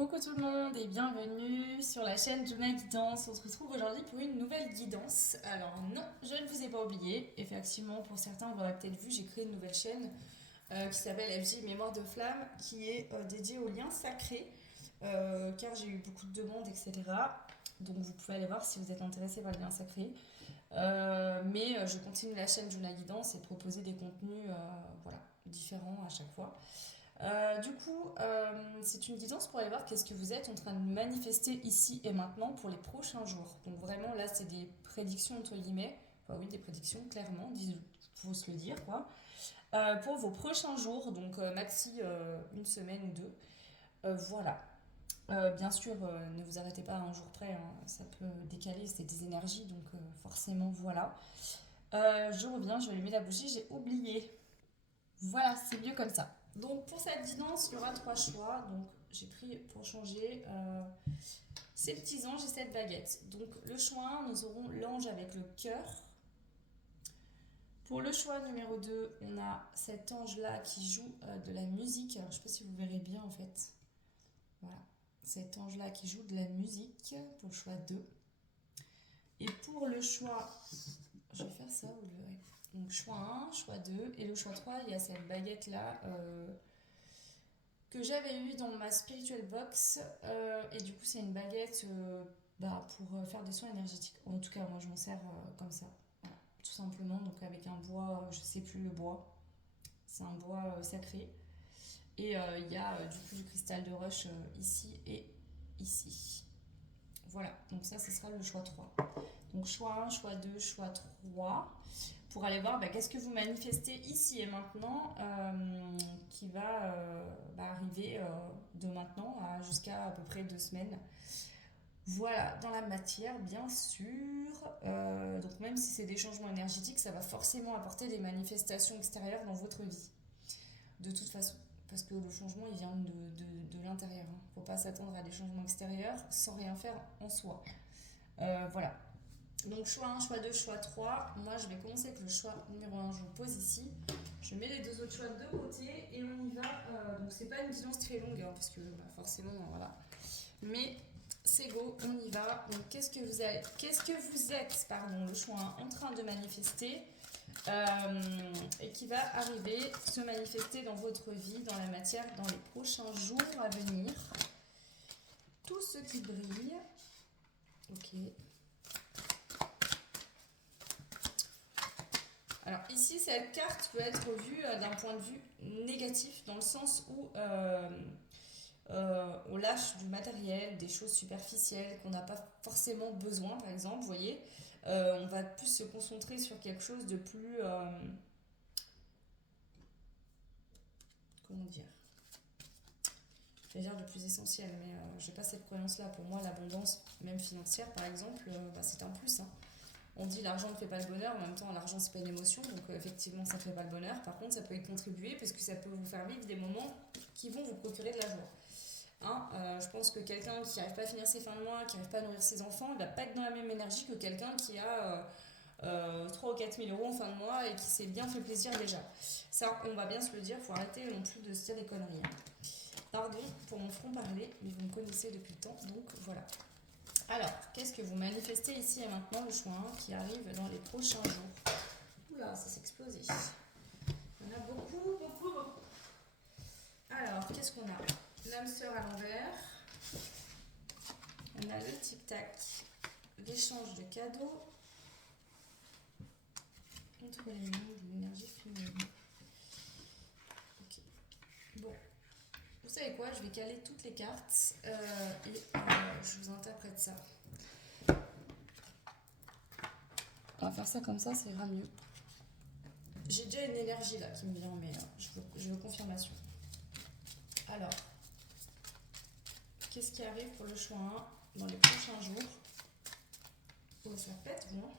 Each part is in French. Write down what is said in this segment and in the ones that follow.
Coucou tout le monde et bienvenue sur la chaîne Juna Guidance. On se retrouve aujourd'hui pour une nouvelle guidance. Alors non, je ne vous ai pas oublié. Effectivement, pour certains, vous l'aurez peut-être vu, j'ai créé une nouvelle chaîne qui s'appelle FJ Mémoire de Flamme, qui est dédiée aux liens sacrés, car j'ai eu beaucoup de demandes, etc. Donc vous pouvez aller voir si vous êtes intéressé par les liens sacrés. Mais je continue la chaîne Juna Guidance et proposer des contenus voilà, différents à chaque fois. C'est une guidance pour aller voir qu'est-ce que vous êtes en train de manifester ici et maintenant pour les prochains jours. Donc vraiment là, c'est des prédictions entre guillemets. Enfin oui, des prédictions clairement, il faut se le dire quoi. Pour vos prochains jours, donc maxi une semaine ou deux. Voilà. Bien sûr, ne vous arrêtez pas à un jour près, hein, ça peut décaler, c'est des énergies, donc forcément voilà. Je reviens, je vais allumer la bougie, j'ai oublié. Voilà, c'est mieux comme ça. Donc pour cette guidance, il y aura trois choix. Donc j'ai pris pour changer ces petits anges et cette baguette. Donc le choix 1, nous aurons l'ange avec le cœur. Pour le choix numéro 2, on a cet ange-là qui joue de la musique. Alors je ne sais pas si vous verrez bien en fait. Voilà, cet ange-là qui joue de la musique pour le choix 2. Et pour le choix... Je vais faire ça, vous le verrez. Donc choix 1, choix 2 et le choix 3, il y a cette baguette-là que j'avais eu dans ma spiritual box et du coup c'est une baguette pour faire des soins énergétiques. En tout cas moi je m'en sers comme ça, voilà. Tout simplement, donc avec un bois, je sais plus le bois, c'est un bois sacré et il y a du coup du cristal de roche ici et ici. Voilà, donc ça ce sera le choix 3. Donc choix 1, choix 2, choix 3 pour aller voir qu'est-ce que vous manifestez ici et maintenant qui va arriver de maintenant jusqu'à à peu près 2 semaines. Voilà, dans la matière bien sûr. Donc même si c'est des changements énergétiques, ça va forcément apporter des manifestations extérieures dans votre vie. De toute façon. Parce que le changement, il vient de l'intérieur. Il ne faut pas s'attendre à des changements extérieurs sans rien faire en soi. Voilà. Donc choix 1, choix 2, choix 3. Moi je vais commencer avec le choix numéro 1, je vous pose ici. Je mets les deux autres choix de côté et on y va. Donc c'est pas une guidance très longue hein, parce que forcément voilà. Mais c'est go, on y va. Donc qu'est-ce que vous êtes, le choix 1, en train de manifester et qui va arriver, se manifester dans votre vie, dans la matière, dans les prochains jours à venir. Tout ce qui brille. Ok. Alors ici, cette carte peut être vue d'un point de vue négatif, dans le sens où on lâche du matériel, des choses superficielles qu'on n'a pas forcément besoin, par exemple, vous voyez. On va plus se concentrer sur quelque chose de plus... comment dire, je vais dire de plus essentiel, mais j'ai pas cette croyance-là. Pour moi, l'abondance, même financière, par exemple, c'est un plus, hein. On dit l'argent ne fait pas le bonheur, en même temps l'argent c'est pas une émotion, donc effectivement ça ne fait pas le bonheur. Par contre ça peut y contribuer parce que ça peut vous faire vivre des moments qui vont vous procurer de la joie. Hein, je pense que quelqu'un qui n'arrive pas à finir ses fins de mois, qui n'arrive pas à nourrir ses enfants, il ne va pas être dans la même énergie que quelqu'un qui a 3 ou 4 000 euros en fin de mois et qui s'est bien fait plaisir déjà. Ça on va bien se le dire, il faut arrêter non plus de se dire des conneries. Pardon pour mon franc-parler, mais vous me connaissez depuis le temps, donc voilà. Alors, qu'est-ce que vous manifestez ici et maintenant, le choix 1 qui arrive dans les prochains jours? Oula, ça s'est explosé. Il y en a beaucoup, beaucoup, beaucoup. Alors, qu'est-ce qu'on a? L'âme sœur à l'envers. On a le tic-tac, l'échange de cadeaux. Entre les mains de l'énergie féminine. Ok. Bon. Vous savez quoi? Je vais caler toutes les cartes et je vous interprète ça. On va faire ça comme ça ira mieux. J'ai déjà une énergie là qui me vient, mais je veux confirmation. Alors, qu'est-ce qui arrive pour le choix 1 dans les prochains jours? Oh, ça pète, vous, hein?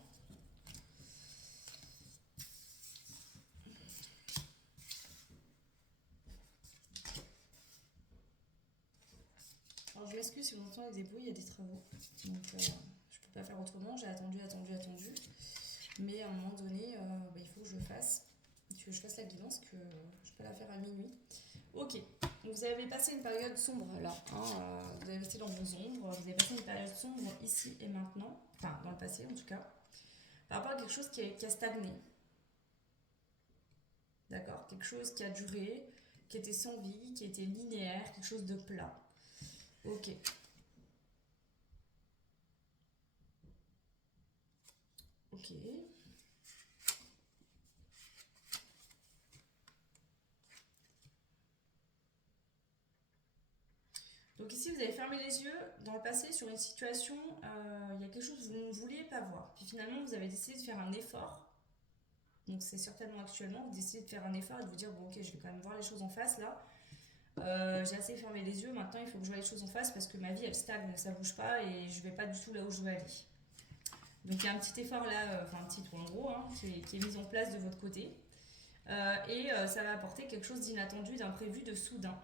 Alors, je m'excuse si vous entendez des bruits, il y a des travaux. Donc, je peux pas faire autrement. J'ai attendu. Mais à un moment donné, il faut que je le fasse. Tu veux que je fasse la guidance, que je peux la faire à minuit. Ok. Donc vous avez passé une période sombre là, hein, vous avez été dans vos ombres, vous avez passé une période sombre ici et maintenant, enfin dans le passé en tout cas, par rapport à quelque chose qui a stagné. D'accord? Quelque chose qui a duré, qui était sans vie, qui était linéaire, quelque chose de plat. Ok. Ok. Donc ici, vous avez fermé les yeux dans le passé sur une situation, il y a quelque chose que vous ne vouliez pas voir. Puis finalement, vous avez décidé de faire un effort. Donc c'est certainement actuellement, vous décidez de faire un effort et de vous dire, bon ok, je vais quand même voir les choses en face là. J'ai assez fermé les yeux, maintenant il faut que je vois les choses en face parce que ma vie elle stagne, ça bouge pas et je vais pas du tout là où je veux aller. Donc il y a un petit effort là, enfin un petit ou un gros, hein, qui est mis en place de votre côté. Ça va apporter quelque chose d'inattendu, d'imprévu, de soudain.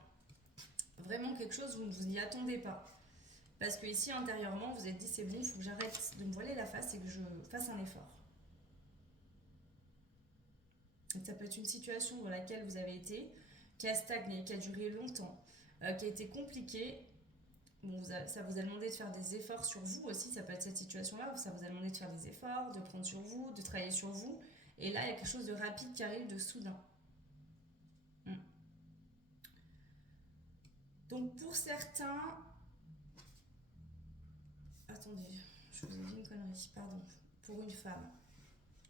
Vraiment quelque chose où vous ne vous y attendez pas. Parce que ici intérieurement vous êtes dit c'est bon, il faut que j'arrête de me voiler la face et que je fasse un effort. Donc ça peut être une situation dans laquelle vous avez été, qui a stagné, qui a duré longtemps, qui a été compliquée. Bon, ça vous a demandé de faire des efforts sur vous aussi, ça peut être cette situation-là, où ça vous a demandé de faire des efforts, de prendre sur vous, de travailler sur vous. Et là, il y a quelque chose de rapide qui arrive, de soudain. Donc pour certains... Attendez, je vous ai dit une connerie, pardon. Pour une femme.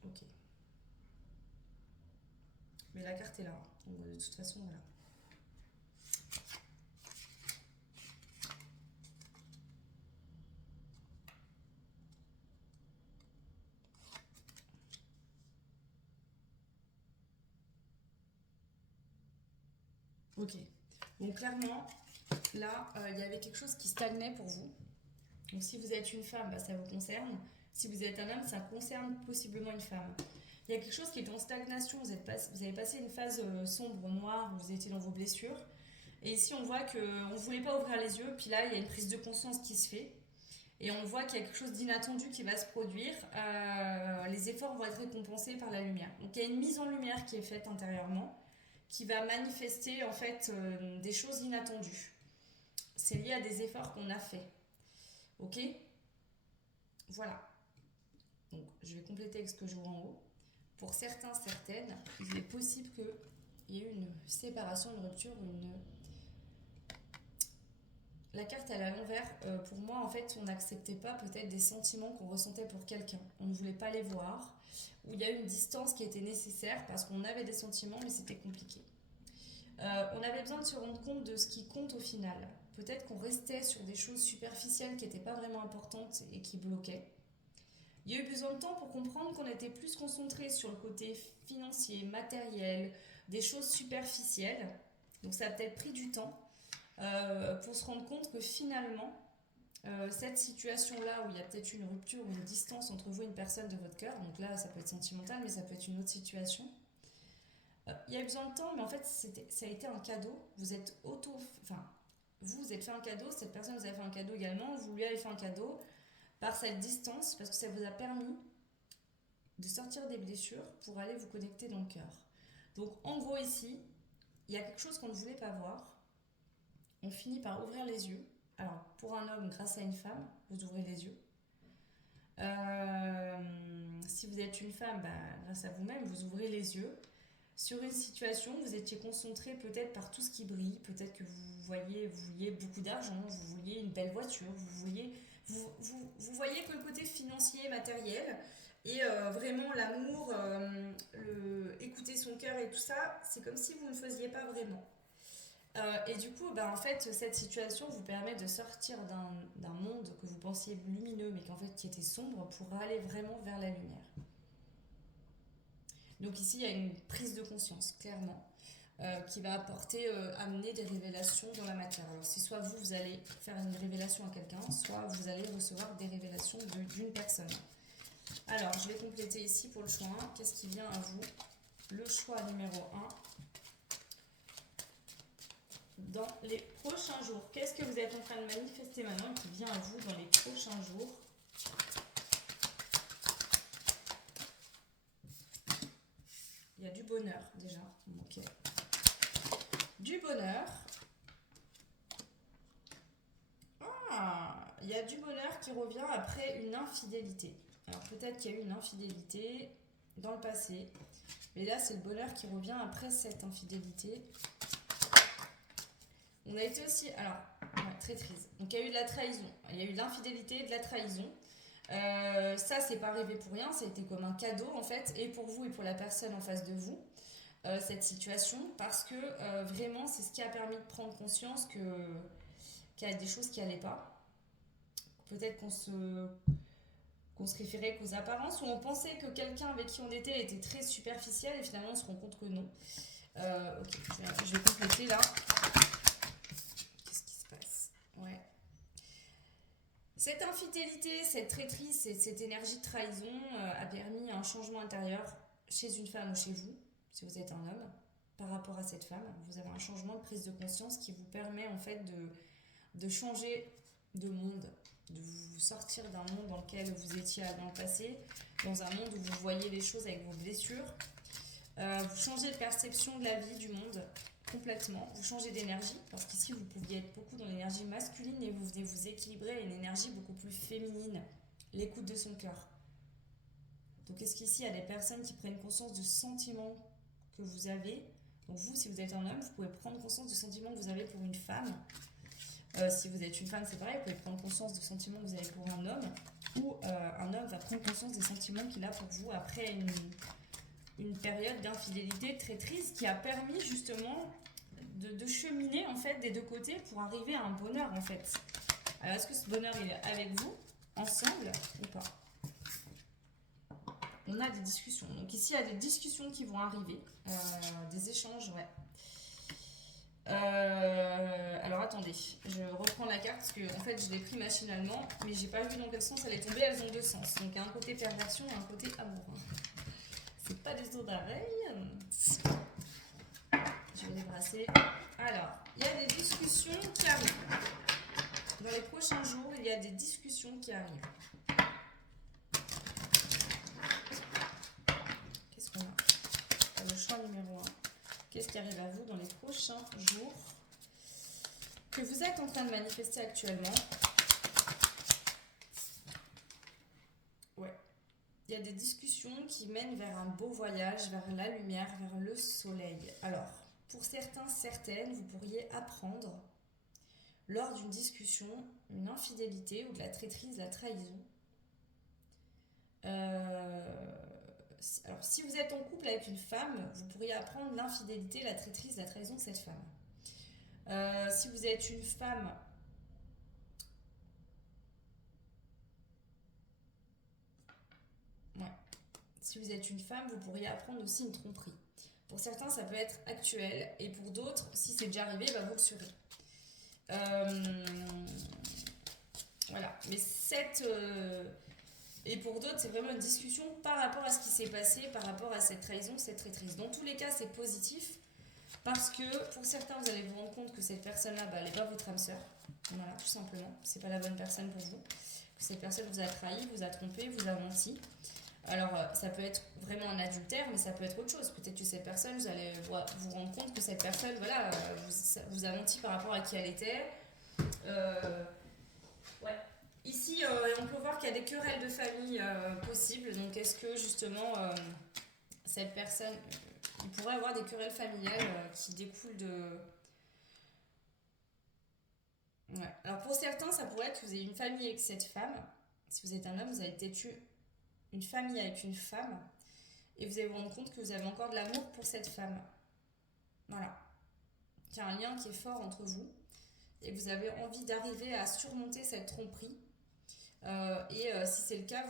Ok. Mais la carte est là, donc de toute façon, voilà. Ok. Donc clairement, là, il y avait quelque chose qui stagnait pour vous. Donc si vous êtes une femme, bah, ça vous concerne. Si vous êtes un homme, ça concerne possiblement une femme. Il y a quelque chose qui est en stagnation, vous avez passé une phase sombre, noire, où vous étiez dans vos blessures. Et ici, on voit qu'on ne voulait pas ouvrir les yeux, puis là, il y a une prise de conscience qui se fait. Et on voit qu'il y a quelque chose d'inattendu qui va se produire. Les efforts vont être récompensés par la lumière. Donc il y a une mise en lumière qui est faite intérieurement, qui va manifester en fait des choses inattendues. C'est lié à des efforts qu'on a faits. Ok? Voilà. Donc je vais compléter avec ce que je vois en haut. Pour certains, certaines, il est possible qu'il y ait une séparation, une rupture, La carte elle est à l'envers. Pour moi, en fait, on n'acceptait pas peut-être des sentiments qu'on ressentait pour quelqu'un. On ne voulait pas les voir. Ou il y a eu une distance qui était nécessaire parce qu'on avait des sentiments, mais c'était compliqué. On avait besoin de se rendre compte de ce qui compte au final. Peut-être qu'on restait sur des choses superficielles qui n'étaient pas vraiment importantes et qui bloquaient. Il y a eu besoin de temps pour comprendre qu'on était plus concentré sur le côté financier, matériel, des choses superficielles. Donc ça a peut-être pris du temps pour se rendre compte que finalement, cette situation-là où il y a peut-être une rupture ou une distance entre vous et une personne de votre cœur, donc là ça peut être sentimental mais ça peut être une autre situation, il y a eu besoin de temps mais en fait ça a été un cadeau, vous êtes vous êtes fait un cadeau, cette personne vous a fait un cadeau également, vous lui avez fait un cadeau par cette distance parce que ça vous a permis de sortir des blessures pour aller vous connecter dans le cœur. Donc en gros ici, il y a quelque chose qu'on ne voulait pas voir, on finit par ouvrir les yeux. Alors pour un homme, grâce à une femme, vous ouvrez les yeux. Si vous êtes une femme, bah, grâce à vous-même, vous ouvrez les yeux. Sur une situation, vous étiez concentré peut-être par tout ce qui brille, peut-être que vous vouliez beaucoup d'argent, vous vouliez une belle voiture, vous voyez que le côté financier, matériel, et vraiment l'amour, écouter son cœur et tout ça, c'est comme si vous ne faisiez pas vraiment. Et du coup, bah, en fait, cette situation vous permet de sortir d'un monde que vous pensiez lumineux, mais qu'en fait qui était sombre, pour aller vraiment vers la lumière. Donc ici, il y a une prise de conscience, clairement, qui va amener des révélations dans la matière. Alors si soit vous allez faire une révélation à quelqu'un, soit vous allez recevoir des révélations d'une personne. Alors, je vais compléter ici pour le choix 1. Qu'est-ce qui vient à vous? Le choix numéro 1. Dans les prochains jours, qu'est-ce que vous êtes en train de manifester maintenant qui vient à vous dans les prochains jours? Il y a du bonheur déjà. Okay. Du bonheur. il y a du bonheur qui revient après une infidélité. Alors peut-être qu'il y a eu une infidélité dans le passé, mais là c'est le bonheur qui revient après cette infidélité. On a été aussi, alors, ouais, traîtrise. Donc il y a eu de la trahison, il y a eu de l'infidélité et de la trahison. Ça, c'est pas arrivé pour rien, ça a été comme un cadeau en fait, et pour vous et pour la personne en face de vous, cette situation, parce que vraiment, c'est ce qui a permis de prendre conscience qu'il y a des choses qui allaient pas. Peut-être qu'on se référait qu'aux apparences, ou on pensait que quelqu'un avec qui on était très superficiel, et finalement on se rend compte que non. Ok, je vais compléter là. Qu'est-ce qui se passe? Ouais. Cette infidélité, cette traîtrise, cette énergie de trahison a permis un changement intérieur chez une femme ou chez vous, si vous êtes un homme, par rapport à cette femme. Vous avez un changement de prise de conscience qui vous permet en fait de changer de monde, de vous sortir d'un monde dans lequel vous étiez dans le passé, dans un monde où vous voyez les choses avec vos blessures. Vous changez de perception de la vie, du monde, complètement. Vous changez d'énergie, parce qu'ici vous pouviez être beaucoup dans l'énergie masculine et vous venez vous équilibrer à une énergie beaucoup plus féminine, l'écoute de son cœur. Donc est-ce qu'ici il y a des personnes qui prennent conscience du sentiment que vous avez? Donc vous, si vous êtes un homme, vous pouvez prendre conscience du sentiment que vous avez pour une femme. Si vous êtes une femme, c'est pareil, vous pouvez prendre conscience du sentiment que vous avez pour un homme, ou un homme va prendre conscience des sentiments qu'il a pour vous après une période d'infidélité, de traîtrise qui a permis justement de cheminer en fait des deux côtés pour arriver à un bonheur en fait. Alors est-ce que ce bonheur il est avec vous, ensemble ou pas? On a des discussions. Donc ici il y a des discussions qui vont arriver, des échanges, ouais. Alors attendez, je reprends la carte parce que en fait je l'ai pris machinalement, mais j'ai pas vu dans quel sens elle est tombée. Elles ont deux sens. Donc il y a un côté perversion et un côté amour. C'est pas du tout pareil. Je vais les brasser. Alors, il y a des discussions qui arrivent. Dans les prochains jours, il y a des discussions qui arrivent. Qu'est-ce qu'on a? Le choix numéro 1. Qu'est-ce qui arrive à vous dans les prochains jours que vous êtes en train de manifester actuellement? Ouais. Il y a des discussions qui mènent vers un beau voyage, vers la lumière, vers le soleil. Alors, pour certains, certaines, vous pourriez apprendre lors d'une discussion une infidélité ou de la traîtrise, de la trahison. Alors, si vous êtes en couple avec une femme, vous pourriez apprendre l'infidélité, la traîtrise, la trahison de cette femme. Si vous êtes une femme, ouais. Si vous êtes une femme, vous pourriez apprendre aussi une tromperie. Pour certains, ça peut être actuel, et pour d'autres, si c'est déjà arrivé, bah, vous le saurez. Voilà. Mais et pour d'autres, c'est vraiment une discussion par rapport à ce qui s'est passé, par rapport à cette trahison, cette traîtrise. Dans tous les cas, c'est positif, parce que pour certains, vous allez vous rendre compte que cette personne-là, bah, elle n'est pas votre âme sœur. Voilà, tout simplement. C'est pas la bonne personne pour vous. Que cette personne vous a trahi, vous a trompé, vous a menti. Alors, ça peut être vraiment un adultère, mais ça peut être autre chose. Peut-être que cette personne, vous allez vous rendre compte que cette personne, voilà, vous a menti par rapport à qui elle était. Ouais. Ici, on peut voir qu'il y a des querelles de famille possibles. Donc, est-ce que justement, cette personne, il pourrait avoir des querelles familiales qui découlent de... Ouais. Alors, pour certains, ça pourrait être que vous ayez une famille avec cette femme. Si vous êtes un homme, vous avez peut-être eu une famille avec une femme et vous allez vous rendre compte que vous avez encore de l'amour pour cette femme. Voilà. Il y a un lien qui est fort entre vous et vous avez envie d'arriver à surmonter cette tromperie. Si c'est le cas,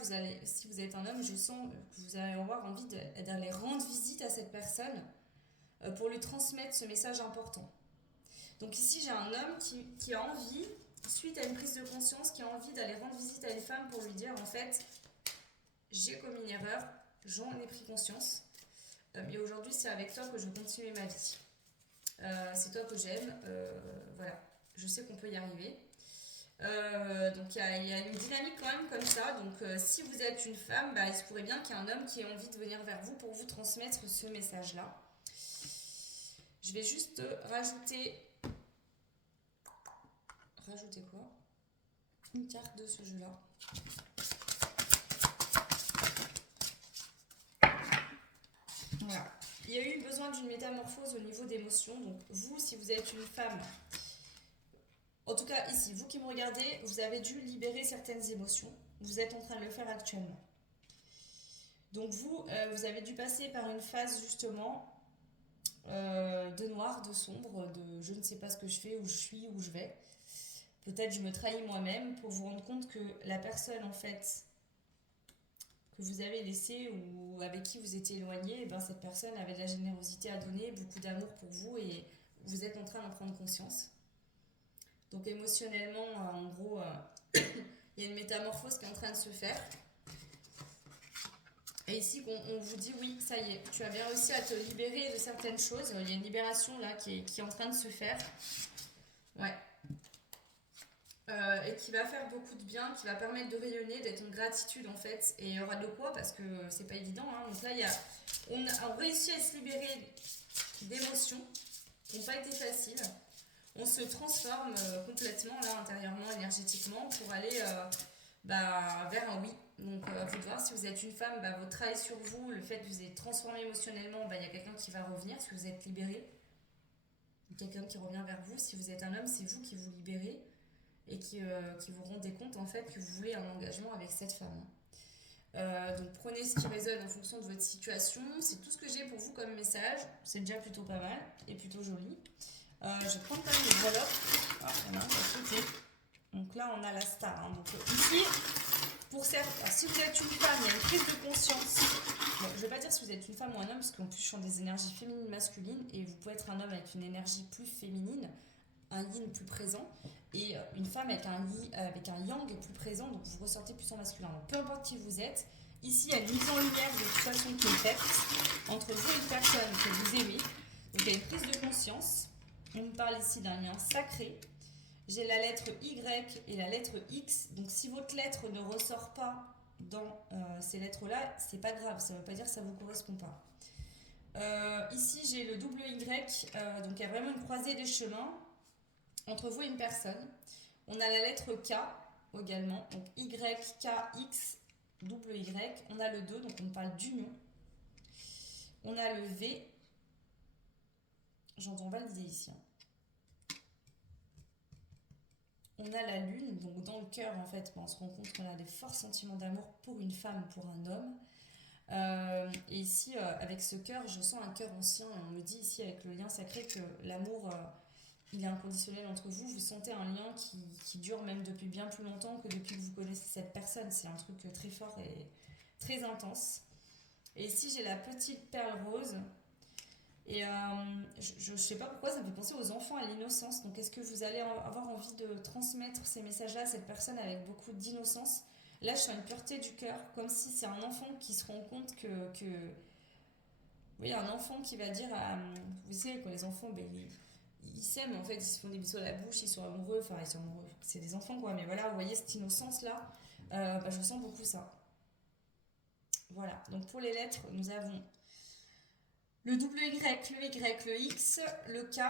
si vous êtes un homme, je sens que vous allez avoir envie d'aller rendre visite à cette personne pour lui transmettre ce message important. Donc ici, j'ai un homme qui a envie, suite à une prise de conscience, qui a envie d'aller rendre visite à une femme pour lui dire en fait, j'ai commis une erreur, j'en ai pris conscience, mais aujourd'hui c'est avec toi que je veux continuer ma vie. C'est toi que j'aime, voilà, je sais qu'on peut y arriver. Donc il y a une dynamique quand même comme ça. Donc si vous êtes une femme, bah, il se pourrait bien qu'il y ait un homme qui ait envie de venir vers vous pour vous transmettre ce message-là. Je vais juste rajouter quoi? une carte de ce jeu-là. Voilà. Il y a eu besoin d'une métamorphose au niveau d'émotions. Donc vous, si vous êtes une femme, en tout cas ici, vous qui me regardez, vous avez dû libérer certaines émotions. Vous êtes en train de le faire actuellement. Donc vous, vous avez dû passer par une phase justement de noir, de sombre, de je ne sais pas ce que je fais, où je suis, où je vais. Peut-être je me trahis moi-même pour vous rendre compte que la personne en fait que vous avez laissée ou avec qui vous étiez éloigné, eh ben, cette personne avait de la générosité à donner, beaucoup d'amour pour vous et vous êtes en train d'en prendre conscience. Donc émotionnellement, en gros, il y a une métamorphose qui est en train de se faire. Et ici, on vous dit oui, ça y est, tu as bien réussi à te libérer de certaines choses. Il y a une libération là qui est en train de se faire. Ouais. Et qui va faire beaucoup de bien, qui va permettre de rayonner, d'être en gratitude en fait. Et il y aura de quoi parce que c'est pas évident. Hein. Donc là, on a réussi à se libérer d'émotions qui n'ont pas été faciles. On se transforme complètement là intérieurement, énergétiquement pour aller vers un oui. Donc à vous de voir si vous êtes une femme, votre travail sur vous, le fait que vous êtes transformé émotionnellement, il y a quelqu'un qui va revenir si vous êtes libéré. Quelqu'un qui revient vers vous. Si vous êtes un homme, c'est vous qui vous libérez et qui vous rendez compte en fait que vous voulez un engagement avec cette femme. Donc prenez ce qui résonne en fonction de votre situation. C'est tout ce que j'ai pour vous comme message. C'est déjà plutôt pas mal et plutôt joli. Je vais prendre quand même l'enveloppe. Ah, non, donc là, on a la star. Hein. Donc ici, pour certains, si vous êtes une femme, il y a une prise de conscience. Bon, je ne vais pas dire si vous êtes une femme ou un homme, parce qu'en plus, je suis des énergies féminines, masculines, et vous pouvez être un homme avec une énergie plus féminine, un yin plus présent, et une femme avec un yang plus présent, donc vous ressortez plus en masculin. Donc peu importe qui vous êtes, ici, il y a une mise en lumière de toute façon qui est faite entre vous et une personne que vous aimez. Donc il y a une prise de conscience. On me parle ici d'un lien sacré. J'ai la lettre Y et la lettre X. Donc si votre lettre ne ressort pas dans ces lettres-là, c'est pas grave. Ça ne veut pas dire que ça ne vous correspond pas. Ici, j'ai le double Y. Donc il y a vraiment une croisée des chemins entre vous et une personne. On a la lettre K également. Donc Y, K, X, double Y. On a le 2, donc on parle d'union. On a le V. J'entends valider ici. On a la lune, donc dans le cœur en fait, on se rend compte qu'on a des forts sentiments d'amour pour une femme, pour un homme. Et ici, avec ce cœur, je sens un cœur ancien. Et on me dit ici avec le lien sacré que l'amour, il est inconditionnel entre vous. Vous sentez un lien qui dure même depuis bien plus longtemps que depuis que vous connaissez cette personne. C'est un truc très fort et très intense. Et ici, j'ai la petite perle rose. Et je ne sais pas pourquoi, ça me fait penser aux enfants, à l'innocence. Donc est-ce que vous allez avoir envie de transmettre ces messages-là à cette personne avec beaucoup d'innocence? Là, je sens une pureté du cœur, comme si c'est un enfant qui se rend compte que... Oui, un enfant qui va dire à... Vous savez, quand les enfants, ils s'aiment, en fait, ils se font des bisous à la bouche, ils sont amoureux, enfin, ils sont amoureux. C'est des enfants, quoi. Mais voilà, vous voyez cette innocence-là, je sens beaucoup ça. Voilà, donc pour les lettres, nous avons... le Y, le Y, le X, le K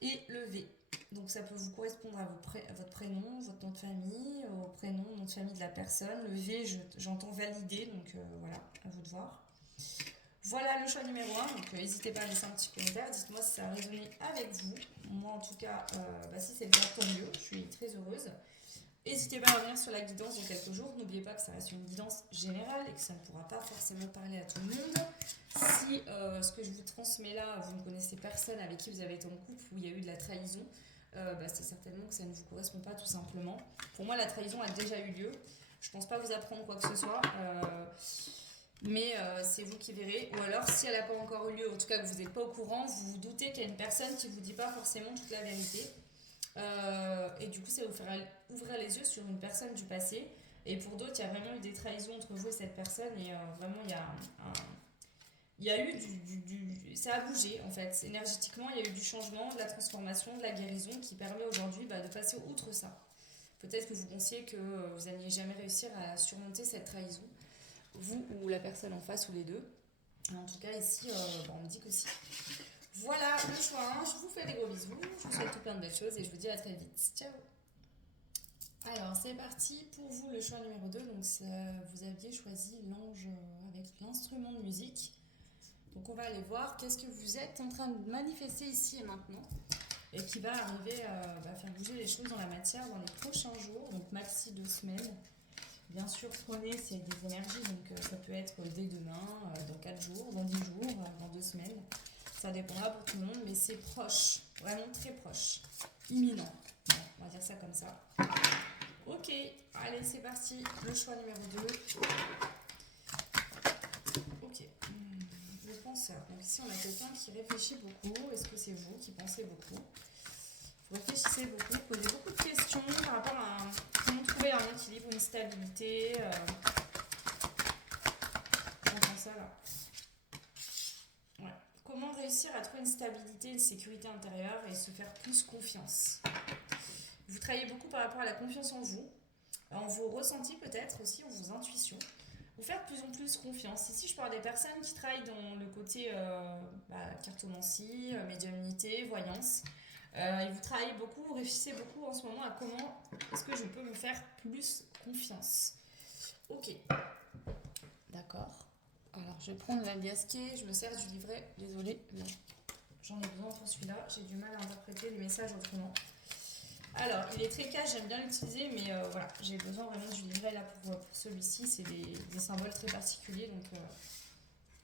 et le V. Donc ça peut vous correspondre à votre prénom, votre nom de famille, au prénom, nom de famille de la personne. Le V, j'entends valider, donc voilà, à vous de voir. Voilà le choix numéro 1, donc n'hésitez pas à laisser un petit commentaire, dites-moi si ça a résonné avec vous. Moi en tout cas, si c'est le cas, tant mieux, je suis très heureuse. N'hésitez pas à revenir sur la guidance dans quelques jours. N'oubliez pas que ça reste une guidance générale et que ça ne pourra pas forcément parler à tout le monde. Si ce que je vous transmets là, vous ne connaissez personne avec qui vous avez été en couple où il y a eu de la trahison, c'est certainement que ça ne vous correspond pas tout simplement. Pour moi, la trahison a déjà eu lieu. Je ne pense pas vous apprendre quoi que ce soit. Mais c'est vous qui verrez. Ou alors, si elle n'a pas encore eu lieu, en tout cas que vous n'êtes pas au courant, vous vous doutez qu'il y a une personne qui ne vous dit pas forcément toute la vérité. Et du coup, ça vous fera ouvrir les yeux sur une personne du passé. Et pour d'autres, il y a vraiment eu des trahisons entre vous et cette personne. Et vraiment, il y a eu ça a bougé en fait. Énergétiquement, il y a eu du changement, de la transformation, de la guérison qui permet aujourd'hui de passer outre ça. Peut-être que vous pensiez que vous n'alliez jamais réussir à surmonter cette trahison, vous ou la personne en face ou les deux. En tout cas, ici, on me dit que si. Voilà le choix 1, je vous fais des gros bisous, je vous souhaite tout plein de belles choses et je vous dis à très vite. Ciao! Alors, c'est parti pour vous, le choix numéro 2. Donc, vous aviez choisi l'ange avec l'instrument de musique. Donc, on va aller voir qu'est-ce que vous êtes en train de manifester ici et maintenant et qui va arriver à faire bouger les choses dans la matière dans les prochains jours, donc maxi 2 semaines. Bien sûr, prenez, c'est des énergies, donc ça peut être dès demain, dans 4 jours, dans 10 jours, dans 2 semaines. Ça dépendra pour tout le monde, mais c'est proche, vraiment très proche, imminent. Bon, on va dire ça comme ça. Ok, allez, c'est parti. Le choix numéro 2. Ok. Le penseur. Donc ici, on a quelqu'un qui réfléchit beaucoup. Est-ce que c'est vous qui pensez beaucoup? Vous réfléchissez beaucoup, posez beaucoup de questions par rapport à comment trouver un équilibre, une stabilité. J'entends ça là. Ouais. Comment réussir à trouver une stabilité, une sécurité intérieure et se faire plus confiance. Vous travaillez beaucoup par rapport à la confiance en vous, en vos ressentis peut-être aussi, en vos intuitions. Vous faire de plus en plus confiance. Ici, je parle des personnes qui travaillent dans le côté cartomancie, médiumnité, voyance. Et vous travaillez beaucoup, vous réfléchissez beaucoup en ce moment à comment est-ce que je peux me faire plus confiance. Ok, d'accord. Alors, je vais prendre la liasquée, je me sers du livret. Désolée, j'en ai besoin pour celui-là. J'ai du mal à interpréter les messages autrement. Alors, il est très cash, j'aime bien l'utiliser, mais voilà, j'ai besoin vraiment du livret là pour celui-ci. C'est des symboles très particuliers, donc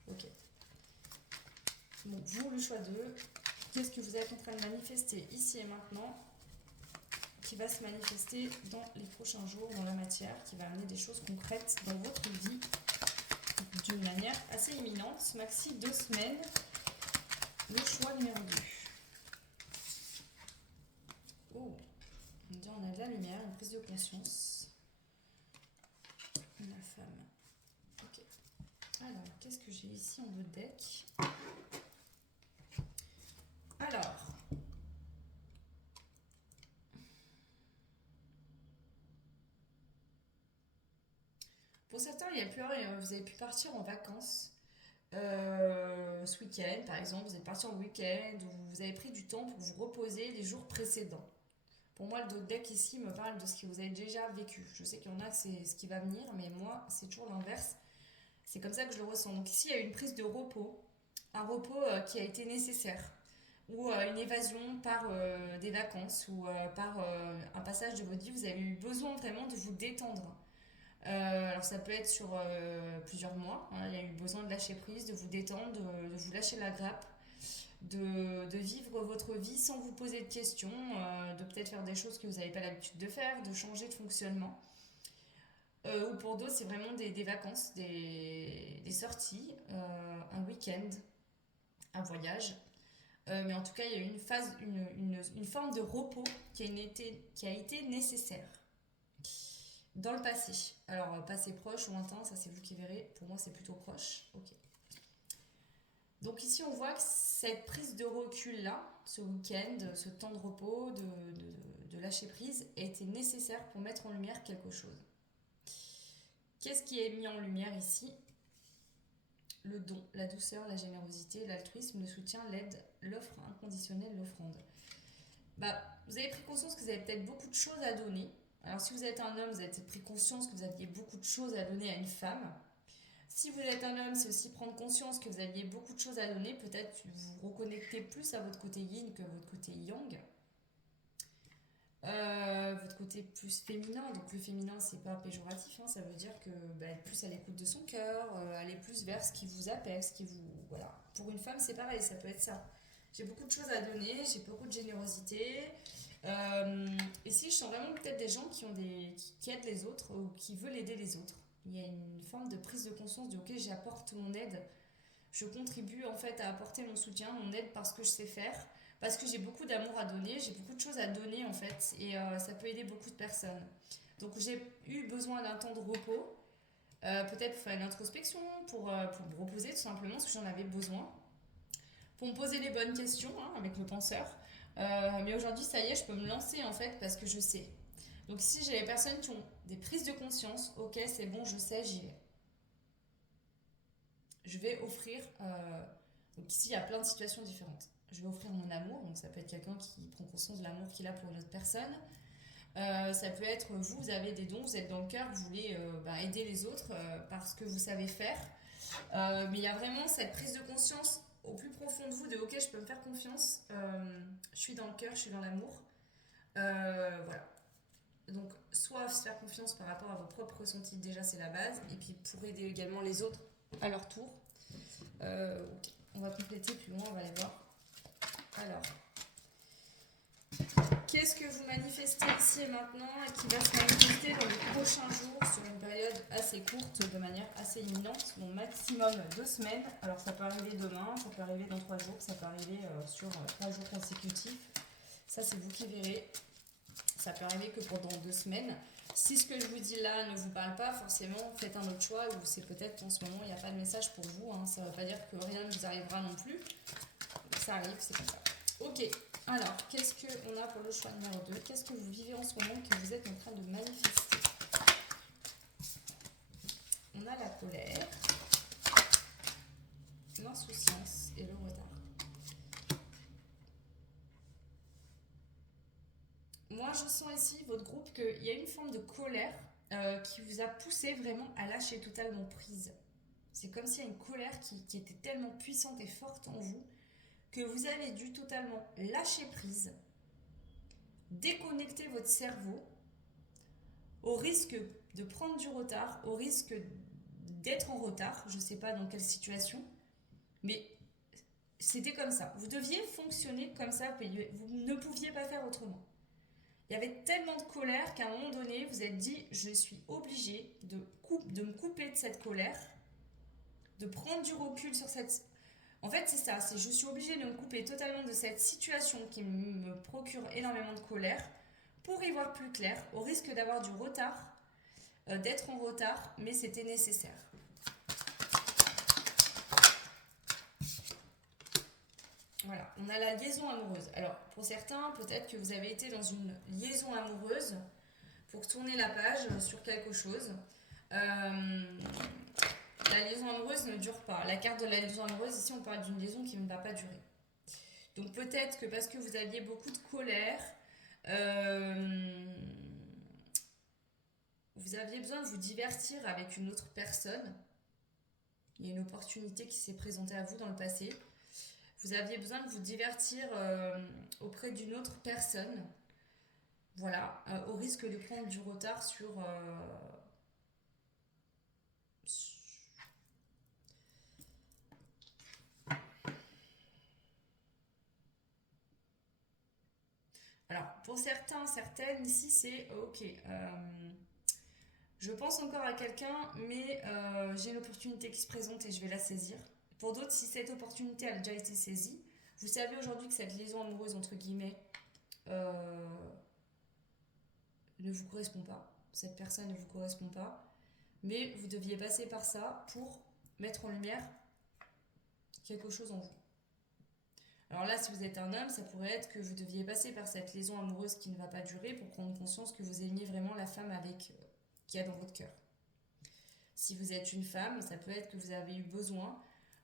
ok. Donc, vous, le choix 2. Qu'est-ce que vous êtes en train de manifester ici et maintenant, qui va se manifester dans les prochains jours, dans la matière, qui va amener des choses concrètes dans votre vie d'une manière assez imminente. Maxi 2 semaines. Le choix numéro 2. Oh, on a de la lumière, une prise de conscience. La femme. Ok. Alors, qu'est-ce que j'ai ici en votre deck? Alors, pour certains, vous avez pu partir en vacances ce week-end, par exemple. Vous êtes parti en week-end ou vous avez pris du temps pour vous reposer les jours précédents. Pour moi, le deck ici me parle de ce que vous avez déjà vécu. Je sais qu'il y en a, c'est ce qui va venir, mais moi, c'est toujours l'inverse. C'est comme ça que je le ressens. Donc ici, il y a eu une prise de repos, un repos qui a été nécessaire, ou une évasion par des vacances, ou par un passage de votre vie. Vous avez eu besoin vraiment de vous détendre. Alors ça peut être sur plusieurs mois. Hein. Il y a eu besoin de lâcher prise, de vous détendre, de vous lâcher la grappe, de vivre votre vie sans vous poser de questions, de peut-être faire des choses que vous n'avez pas l'habitude de faire, de changer de fonctionnement. Ou pour d'autres, c'est vraiment des vacances, des sorties, un week-end, un voyage. Mais en tout cas, il y a eu une phase, une forme de repos qui a été nécessaire dans le passé. Alors, passé proche, lointain, ça c'est vous qui verrez. Pour moi, c'est plutôt proche. Ok. Donc ici, on voit que cette prise de recul-là, ce week-end, ce temps de repos, de lâcher prise, a été nécessaire pour mettre en lumière quelque chose. Qu'est-ce qui est mis en lumière ici? Le don, la douceur, la générosité, l'altruisme, le soutien, l'aide, l'offre inconditionnelle, l'offrande. Vous avez pris conscience que vous avez peut-être beaucoup de choses à donner. Alors si vous êtes un homme, vous avez peut-être pris conscience que vous aviez beaucoup de choses à donner à une femme. Si vous êtes un homme, c'est aussi prendre conscience que vous aviez beaucoup de choses à donner. Peut-être vous reconnectez plus à votre côté yin que votre côté yang. Votre côté plus féminin, donc le féminin c'est pas péjoratif, hein, ça veut dire que être plus à l'écoute de son cœur, aller plus vers ce qui vous appelle, ce qui vous. Voilà. Pour une femme c'est pareil, ça peut être ça. J'ai beaucoup de choses à donner, j'ai beaucoup de générosité. Ici je sens vraiment peut-être des gens qui aident les autres ou qui veulent aider les autres. Il y a une forme de prise de conscience de ok j'apporte mon aide, je contribue en fait à apporter mon soutien, mon aide parce que je sais faire, parce que j'ai beaucoup d'amour à donner, j'ai beaucoup de choses à donner en fait, et ça peut aider beaucoup de personnes. Donc j'ai eu besoin d'un temps de repos, peut-être pour faire une introspection, pour me reposer tout simplement, parce que j'en avais besoin, pour me poser les bonnes questions hein, avec le penseur. Mais aujourd'hui, ça y est, je peux me lancer en fait parce que je sais. Donc ici, j'ai les personnes qui ont des prises de conscience, ok, c'est bon, je sais, j'y vais. Je vais offrir. Donc ici, il y a plein de situations différentes. Je vais offrir mon amour, donc ça peut être quelqu'un qui prend conscience de l'amour qu'il a pour une autre personne. Ça peut être vous avez des dons, vous êtes dans le cœur, vous voulez aider les autres parce que vous savez faire. Mais il y a vraiment cette prise de conscience au plus profond de vous de ok, je peux me faire confiance, je suis dans le cœur, je suis dans l'amour. Voilà. Donc, soit se faire confiance par rapport à vos propres ressentis, déjà c'est la base, et puis pour aider également les autres à leur tour. Ok. On va compléter plus loin, on va aller voir. Alors, qu'est-ce que vous manifestez ici et maintenant et qui va se manifester dans les prochains jours sur une période assez courte, de manière assez imminente, donc maximum 2 semaines. Alors ça peut arriver demain, ça peut arriver dans 3 jours, ça peut arriver sur 3 jours consécutifs. Ça c'est vous qui verrez. Ça peut arriver que pendant 2 semaines. Si ce que je vous dis là ne vous parle pas, forcément faites un autre choix ou c'est peut-être qu'en ce moment il n'y a pas de message pour vous. Hein. Ça ne veut pas dire que rien ne vous arrivera non plus. Ça arrive, c'est comme ça. Ok, alors qu'est-ce qu'on a pour le choix numéro 2? Qu'est-ce que vous vivez en ce moment que vous êtes en train de manifester? On a la colère, l'insouciance et le retard. Moi, je sens ici, votre groupe, qu'il y a une forme de colère qui vous a poussé vraiment à lâcher totalement prise. C'est comme s'il y a une colère qui était tellement puissante et forte en vous que vous avez dû totalement lâcher prise, déconnecter votre cerveau au risque de prendre du retard, au risque d'être en retard, je ne sais pas dans quelle situation, mais c'était comme ça. Vous deviez fonctionner comme ça, vous ne pouviez pas faire autrement. Il y avait tellement de colère qu'à un moment donné, vous êtes dit, je suis obligée de me couper de cette colère, de prendre du recul sur cette... En fait, c'est ça, c'est je suis obligée de me couper totalement de cette situation qui me procure énormément de colère pour y voir plus clair, au risque d'avoir du retard, d'être en retard, mais c'était nécessaire. Voilà, on a la liaison amoureuse. Alors, pour certains, peut-être que vous avez été dans une liaison amoureuse pour tourner la page sur quelque chose. La liaison amoureuse ne dure pas. La carte de la liaison amoureuse, ici, on parle d'une liaison qui ne va pas durer. Donc, peut-être que parce que vous aviez beaucoup de colère, vous aviez besoin de vous divertir avec une autre personne. Il y a une opportunité qui s'est présentée à vous dans le passé. Vous aviez besoin de vous divertir auprès d'une autre personne. Voilà, au risque de prendre du retard sur... Alors, pour certains, certaines, ici, c'est ok. Je pense encore à quelqu'un, mais j'ai une opportunité qui se présente et je vais la saisir. Pour d'autres, si cette opportunité a déjà été saisie, vous savez aujourd'hui que cette liaison amoureuse, entre guillemets, ne vous correspond pas. Cette personne ne vous correspond pas. Mais vous deviez passer par ça pour mettre en lumière quelque chose en vous. Alors là, si vous êtes un homme, ça pourrait être que vous deviez passer par cette liaison amoureuse qui ne va pas durer pour prendre conscience que vous aimiez vraiment la femme avec qu'il y a dans votre cœur. Si vous êtes une femme, ça peut être que vous avez eu besoin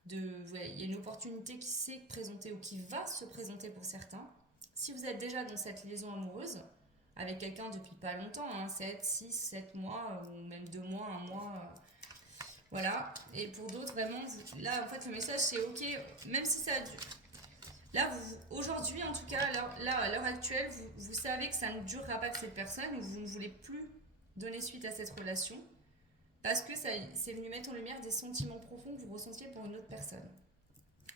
de... Ouais, il y a une opportunité qui s'est présentée ou qui va se présenter pour certains. Si vous êtes déjà dans cette liaison amoureuse, avec quelqu'un depuis pas longtemps, 7, 6, 7 mois, ou même 2 mois, 1 mois... voilà. Et pour d'autres, vraiment, là, en fait, le message, c'est ok, même si ça a dû... Là, aujourd'hui, en tout cas, là, à l'heure actuelle, vous savez que ça ne durera pas avec cette personne ou vous ne voulez plus donner suite à cette relation parce que c'est venu mettre en lumière des sentiments profonds que vous ressentiez pour une autre personne.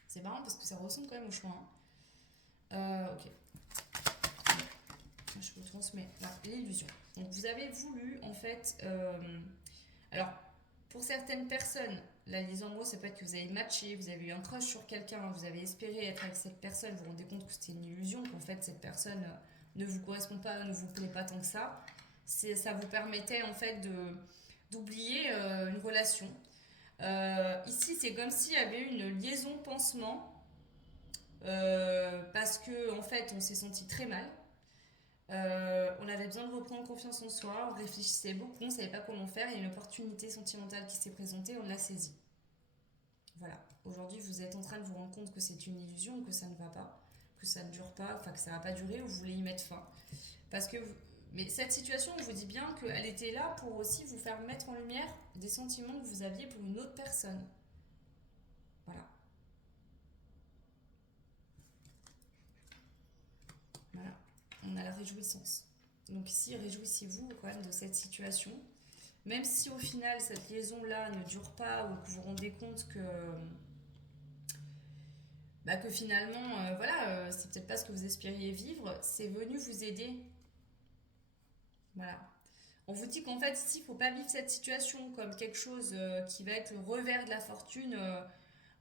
C'est marrant parce que ça ressemble quand même au choix. Ok. Je vous transmets l'illusion. Donc, vous avez voulu, en fait... alors, pour certaines personnes, la liaison amoureuse, ça peut être que vous avez matché, vous avez eu un crush sur quelqu'un, vous avez espéré être avec cette personne, vous vous rendez compte que c'était une illusion, qu'en fait cette personne ne vous correspond pas, ne vous plaît pas tant que ça. Ça vous permettait en fait d'oublier une relation. Ici, c'est comme s'il y avait une liaison pansement parce que en fait, on s'est senti très mal. On avait besoin de reprendre confiance en soi, on réfléchissait beaucoup, on ne savait pas comment faire, il y a une opportunité sentimentale qui s'est présentée, on l'a saisie. Voilà, aujourd'hui vous êtes en train de vous rendre compte que c'est une illusion, que ça ne va pas, que ça ne dure pas, enfin que ça ne va pas durer, ou vous voulez y mettre fin. Parce que Mais cette situation, on vous dit bien qu'elle était là pour aussi vous faire mettre en lumière des sentiments que vous aviez pour une autre personne. Voilà. Voilà. On a la réjouissance. Donc ici, réjouissez-vous quand même de cette situation. Même si au final, cette liaison-là ne dure pas ou que vous vous rendez compte que finalement, c'est peut-être pas ce que vous espériez vivre, c'est venu vous aider. Voilà. On vous dit qu'en fait, ici, il ne faut pas vivre cette situation comme quelque chose qui va être le revers de la fortune.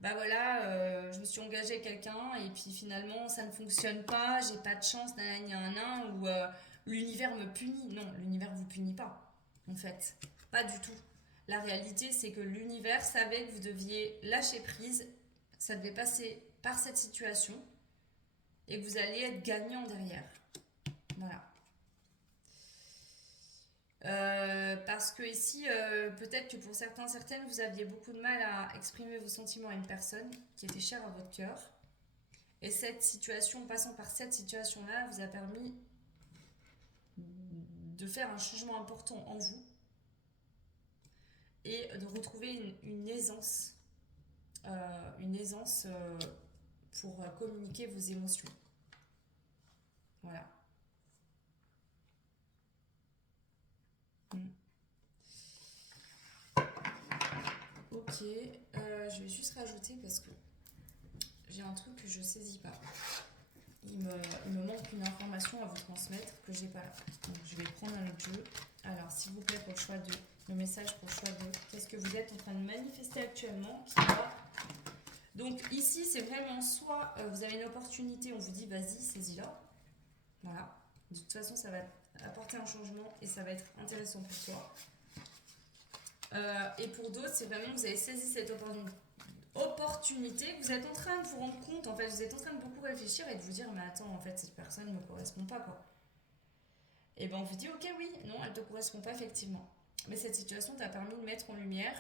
Je me suis engagée avec quelqu'un et puis finalement, ça ne fonctionne pas, j'ai pas de chance, nanana, ou l'univers me punit. Non, l'univers vous punit pas, en fait. Pas du tout. La réalité, c'est que l'univers savait que vous deviez lâcher prise, que ça devait passer par cette situation et que vous alliez être gagnant derrière. Voilà. Parce que ici, peut-être que pour certains, certaines, vous aviez beaucoup de mal à exprimer vos sentiments à une personne qui était chère à votre cœur. Et cette situation, passant par cette situation-là, vous a permis de faire un changement important en vous et de retrouver une aisance pour communiquer vos émotions. Voilà. Ok, je vais juste rajouter parce que j'ai un truc que je saisis pas. Il me manque une information à vous transmettre que j'ai pas là. Donc je vais prendre un autre jeu. Alors s'il vous plaît pour le choix 2, le message pour le choix 2, qu'est-ce que vous êtes en train de manifester actuellement qui va... Donc ici c'est vraiment soit vous avez une opportunité, on vous dit vas-y saisis-la. Voilà. De toute façon ça va apporter un changement et ça va être intéressant pour toi. Et pour d'autres c'est vraiment vous avez saisi cette opportunité, vous êtes en train de vous rendre compte, en fait, vous êtes en train de beaucoup réfléchir et de vous dire, mais attends, en fait, cette personne ne me correspond pas, quoi. Et ben on vous dit, ok, oui, non, elle te correspond pas, effectivement. Mais cette situation t'a permis de mettre en lumière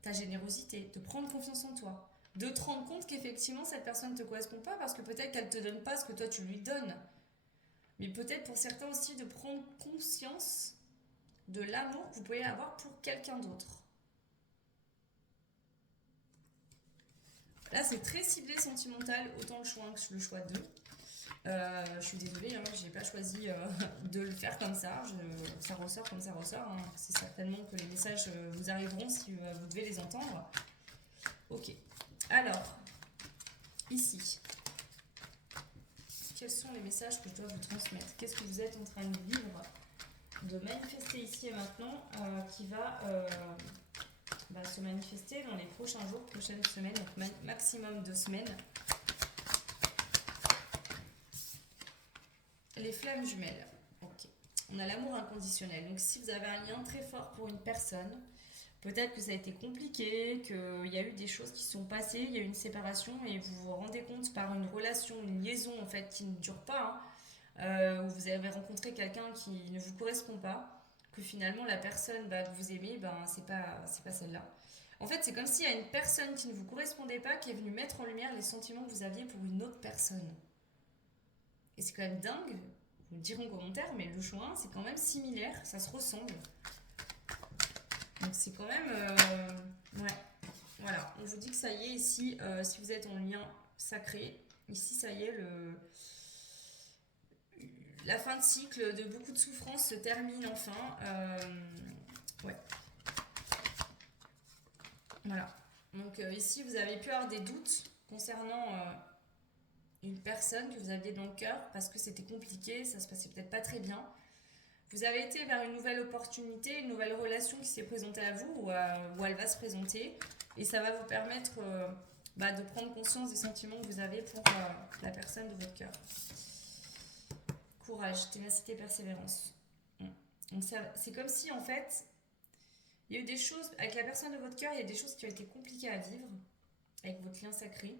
ta générosité, de prendre confiance en toi, de te rendre compte qu'effectivement, cette personne ne te correspond pas parce que peut-être qu'elle te donne pas ce que toi tu lui donnes. Mais peut-être pour certains aussi de prendre conscience de l'amour que vous pouvez avoir pour quelqu'un d'autre. Là, c'est très ciblé sentimental, autant le choix 1 que le choix 2. Je suis désolée, je n'ai pas choisi de le faire comme ça. Ça ressort comme ça ressort. C'est certainement que les messages vous arriveront si vous devez les entendre. Ok. Alors, ici, quels sont les messages que je dois vous transmettre? Qu'est-ce que vous êtes en train de vivre, de manifester ici et maintenant, qui va se manifester dans les prochains jours, prochaines semaines, donc maximum 2 semaines. Les flammes jumelles. Ok. On a l'amour inconditionnel. Donc si vous avez un lien très fort pour une personne, peut-être que ça a été compliqué, qu'il y a eu des choses qui se sont passées, il y a eu une séparation et vous vous rendez compte par une relation, une liaison en fait qui ne dure pas, où vous avez rencontré quelqu'un qui ne vous correspond pas, que finalement la personne que vous aimez, c'est pas celle-là. En fait, c'est comme s'il y a une personne qui ne vous correspondait pas qui est venue mettre en lumière les sentiments que vous aviez pour une autre personne. Et c'est quand même dingue, vous me direz en commentaire, mais le choix 1, c'est quand même similaire, ça se ressemble. Donc c'est quand même... ouais, voilà, on vous dit que ça y est ici, si vous êtes en lien sacré, ici ça y est, la fin de cycle de beaucoup de souffrances se termine enfin. Ouais. Voilà. Donc ici vous avez pu avoir des doutes concernant une personne que vous aviez dans le cœur parce que c'était compliqué, ça se passait peut-être pas très bien. Vous avez été vers une nouvelle opportunité, une nouvelle relation qui s'est présentée à vous ou elle va se présenter et ça va vous permettre de prendre conscience des sentiments que vous avez pour la personne de votre cœur. Courage, ténacité, persévérance. Donc c'est comme si en fait il y a eu des choses avec la personne de votre cœur, il y a des choses qui ont été compliquées à vivre avec votre lien sacré.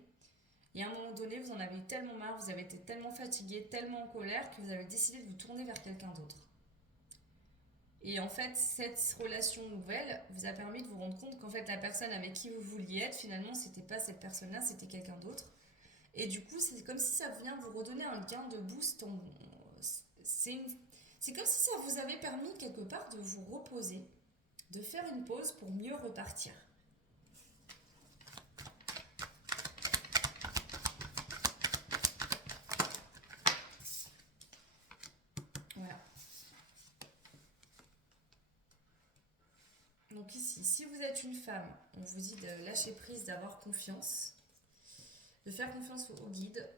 Et à un moment donné, vous en avez tellement marre, vous avez été tellement fatigué, tellement en colère que vous avez décidé de vous tourner vers quelqu'un d'autre. Et en fait, cette relation nouvelle vous a permis de vous rendre compte qu'en fait, la personne avec qui vous vouliez être, finalement, c'était pas cette personne-là, c'était quelqu'un d'autre. Et du coup, c'est comme si ça vient vous redonner un gain de boost. C'est C'est comme si ça vous avait permis quelque part de vous reposer, de faire une pause pour mieux repartir. Voilà. Donc ici, si vous êtes une femme, on vous dit de lâcher prise, d'avoir confiance, de faire confiance au guide.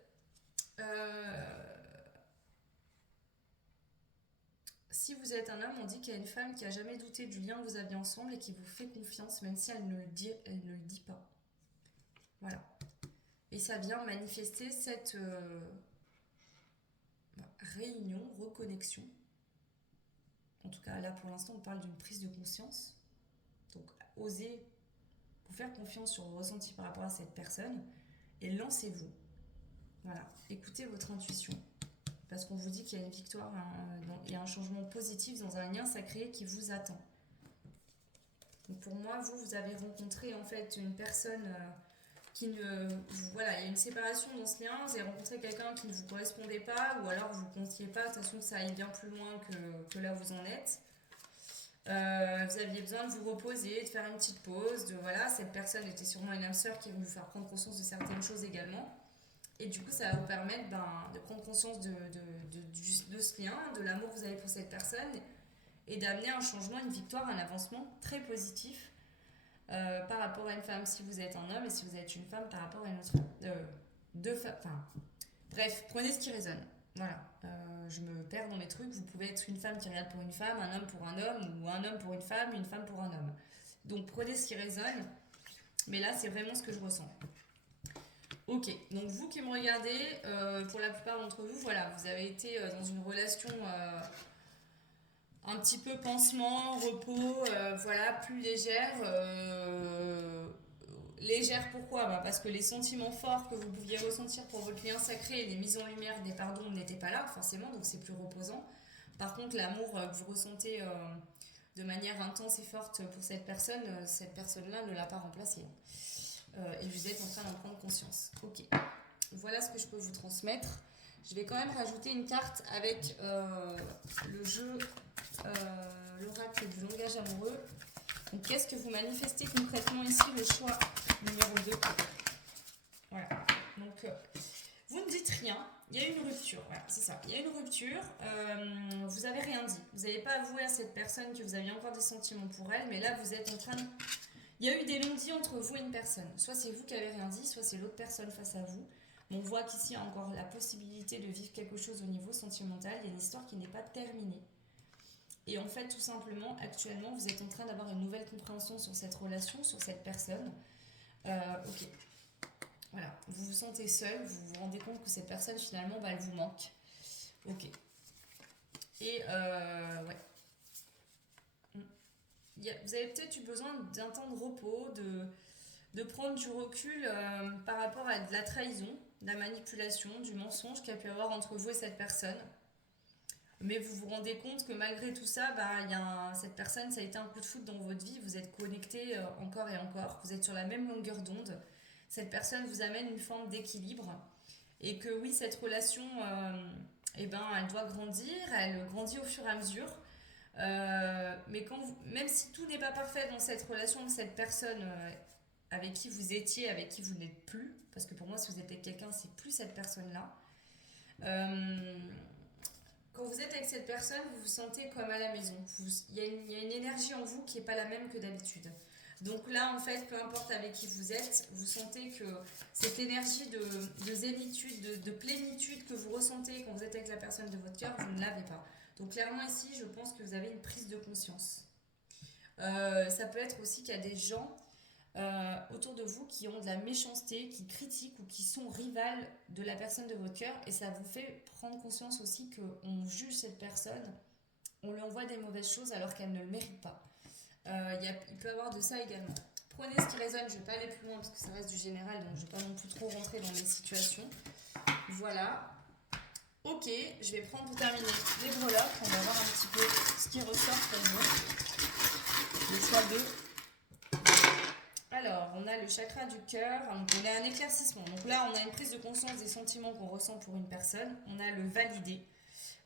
Si vous êtes un homme, on dit qu'il y a une femme qui a jamais douté du lien que vous aviez ensemble et qui vous fait confiance, même si elle ne le dit pas. Voilà. Et ça vient manifester cette réunion, reconnexion. En tout cas, là, pour l'instant, on parle d'une prise de conscience. Donc, osez vous faire confiance sur vos ressentis par rapport à cette personne et lancez-vous. Voilà. Écoutez votre intuition. Parce qu'on vous dit qu'il y a une victoire, il y a un changement positif dans un lien sacré qui vous attend. Donc pour moi, vous avez rencontré en fait une personne qui ne... Voilà, il y a une séparation dans ce lien, vous avez rencontré quelqu'un qui ne vous correspondait pas, ou alors vous ne comptiez pas, de toute façon ça aille bien plus loin que là où vous en êtes. Vous aviez besoin de vous reposer, de faire une petite pause, voilà, cette personne était sûrement une âme sœur qui a voulu vous faire prendre conscience de certaines choses également. Et du coup, ça va vous permettre de prendre conscience de ce lien, de l'amour que vous avez pour cette personne et d'amener un changement, une victoire, un avancement très positif par rapport à une femme si vous êtes un homme et si vous êtes une femme par rapport à une autre femme. Deux femmes, enfin, bref, prenez ce qui résonne. Voilà, je me perds dans mes trucs. Vous pouvez être une femme qui regarde pour une femme, un homme pour un homme, ou un homme pour une femme pour un homme. Donc prenez ce qui résonne, mais là, c'est vraiment ce que je ressens. Ok, donc vous qui me regardez, pour la plupart d'entre vous, voilà, vous avez été dans une relation un petit peu pansement, repos, voilà, plus légère. Légère pourquoi ? Parce que les sentiments forts que vous pouviez ressentir pour votre lien sacré, les mises en lumière des pardons n'étaient pas là forcément, donc c'est plus reposant. Par contre, l'amour que vous ressentez de manière intense et forte pour cette personne-là ne l'a pas remplacé. Et vous êtes en train d'en prendre conscience. Ok, voilà ce que je peux vous transmettre. Je vais quand même rajouter une carte avec le jeu l'oracle du langage amoureux. Donc qu'est-ce que vous manifestez concrètement ici, le choix numéro 2. Voilà, donc vous ne dites rien, il y a une rupture, voilà, c'est ça, il y a une rupture, vous n'avez rien dit, vous n'avez pas avoué à cette personne que vous aviez encore des sentiments pour elle, mais là vous êtes en train de... Il y a eu des non-dits entre vous et une personne. Soit c'est vous qui avez rien dit, soit c'est l'autre personne face à vous. On voit qu'ici, il y a encore la possibilité de vivre quelque chose au niveau sentimental. Il y a une histoire qui n'est pas terminée. Et en fait, tout simplement, actuellement, vous êtes en train d'avoir une nouvelle compréhension sur cette relation, sur cette personne. Ok. Voilà. Vous vous sentez seul, vous vous rendez compte que cette personne, finalement, elle vous manque. Ok. Et ouais. Vous avez peut-être eu besoin d'un temps de repos, de prendre du recul par rapport à de la trahison, de la manipulation, du mensonge qu'il y a pu y avoir entre vous et cette personne. Mais vous vous rendez compte que malgré tout ça, cette personne, ça a été un coup de foudre dans votre vie, vous êtes connectés encore et encore, vous êtes sur la même longueur d'onde. Cette personne vous amène une forme d'équilibre et que oui, cette relation, elle doit grandir, elle grandit au fur et à mesure. Mais même si tout n'est pas parfait dans cette relation avec cette personne avec qui vous étiez, avec qui vous n'êtes plus, parce que pour moi, si vous êtes avec quelqu'un, c'est plus cette personne-là. Quand vous êtes avec cette personne, vous vous sentez comme à la maison. Il y a une énergie en vous qui n'est pas la même que d'habitude. Donc là, en fait, peu importe avec qui vous êtes, vous sentez que cette énergie de zénitude, de plénitude que vous ressentez quand vous êtes avec la personne de votre cœur, vous ne l'avez pas. Donc clairement ici, je pense que vous avez une prise de conscience. Ça peut être aussi qu'il y a des gens autour de vous qui ont de la méchanceté, qui critiquent ou qui sont rivales de la personne de votre cœur, et ça vous fait prendre conscience aussi qu'on juge cette personne, on lui envoie des mauvaises choses alors qu'elle ne le mérite pas. Il peut y avoir de ça également. Prenez ce qui résonne, je ne vais pas aller plus loin parce que ça reste du général, donc je ne vais pas non plus trop rentrer dans les situations. Voilà. Ok, je vais prendre pour terminer les breloques. On va voir un petit peu ce qui ressort pour vous. Le choix 2. Alors, on a le chakra du cœur. On a un éclaircissement. Donc là, on a une prise de conscience des sentiments qu'on ressent pour une personne. On a le valider.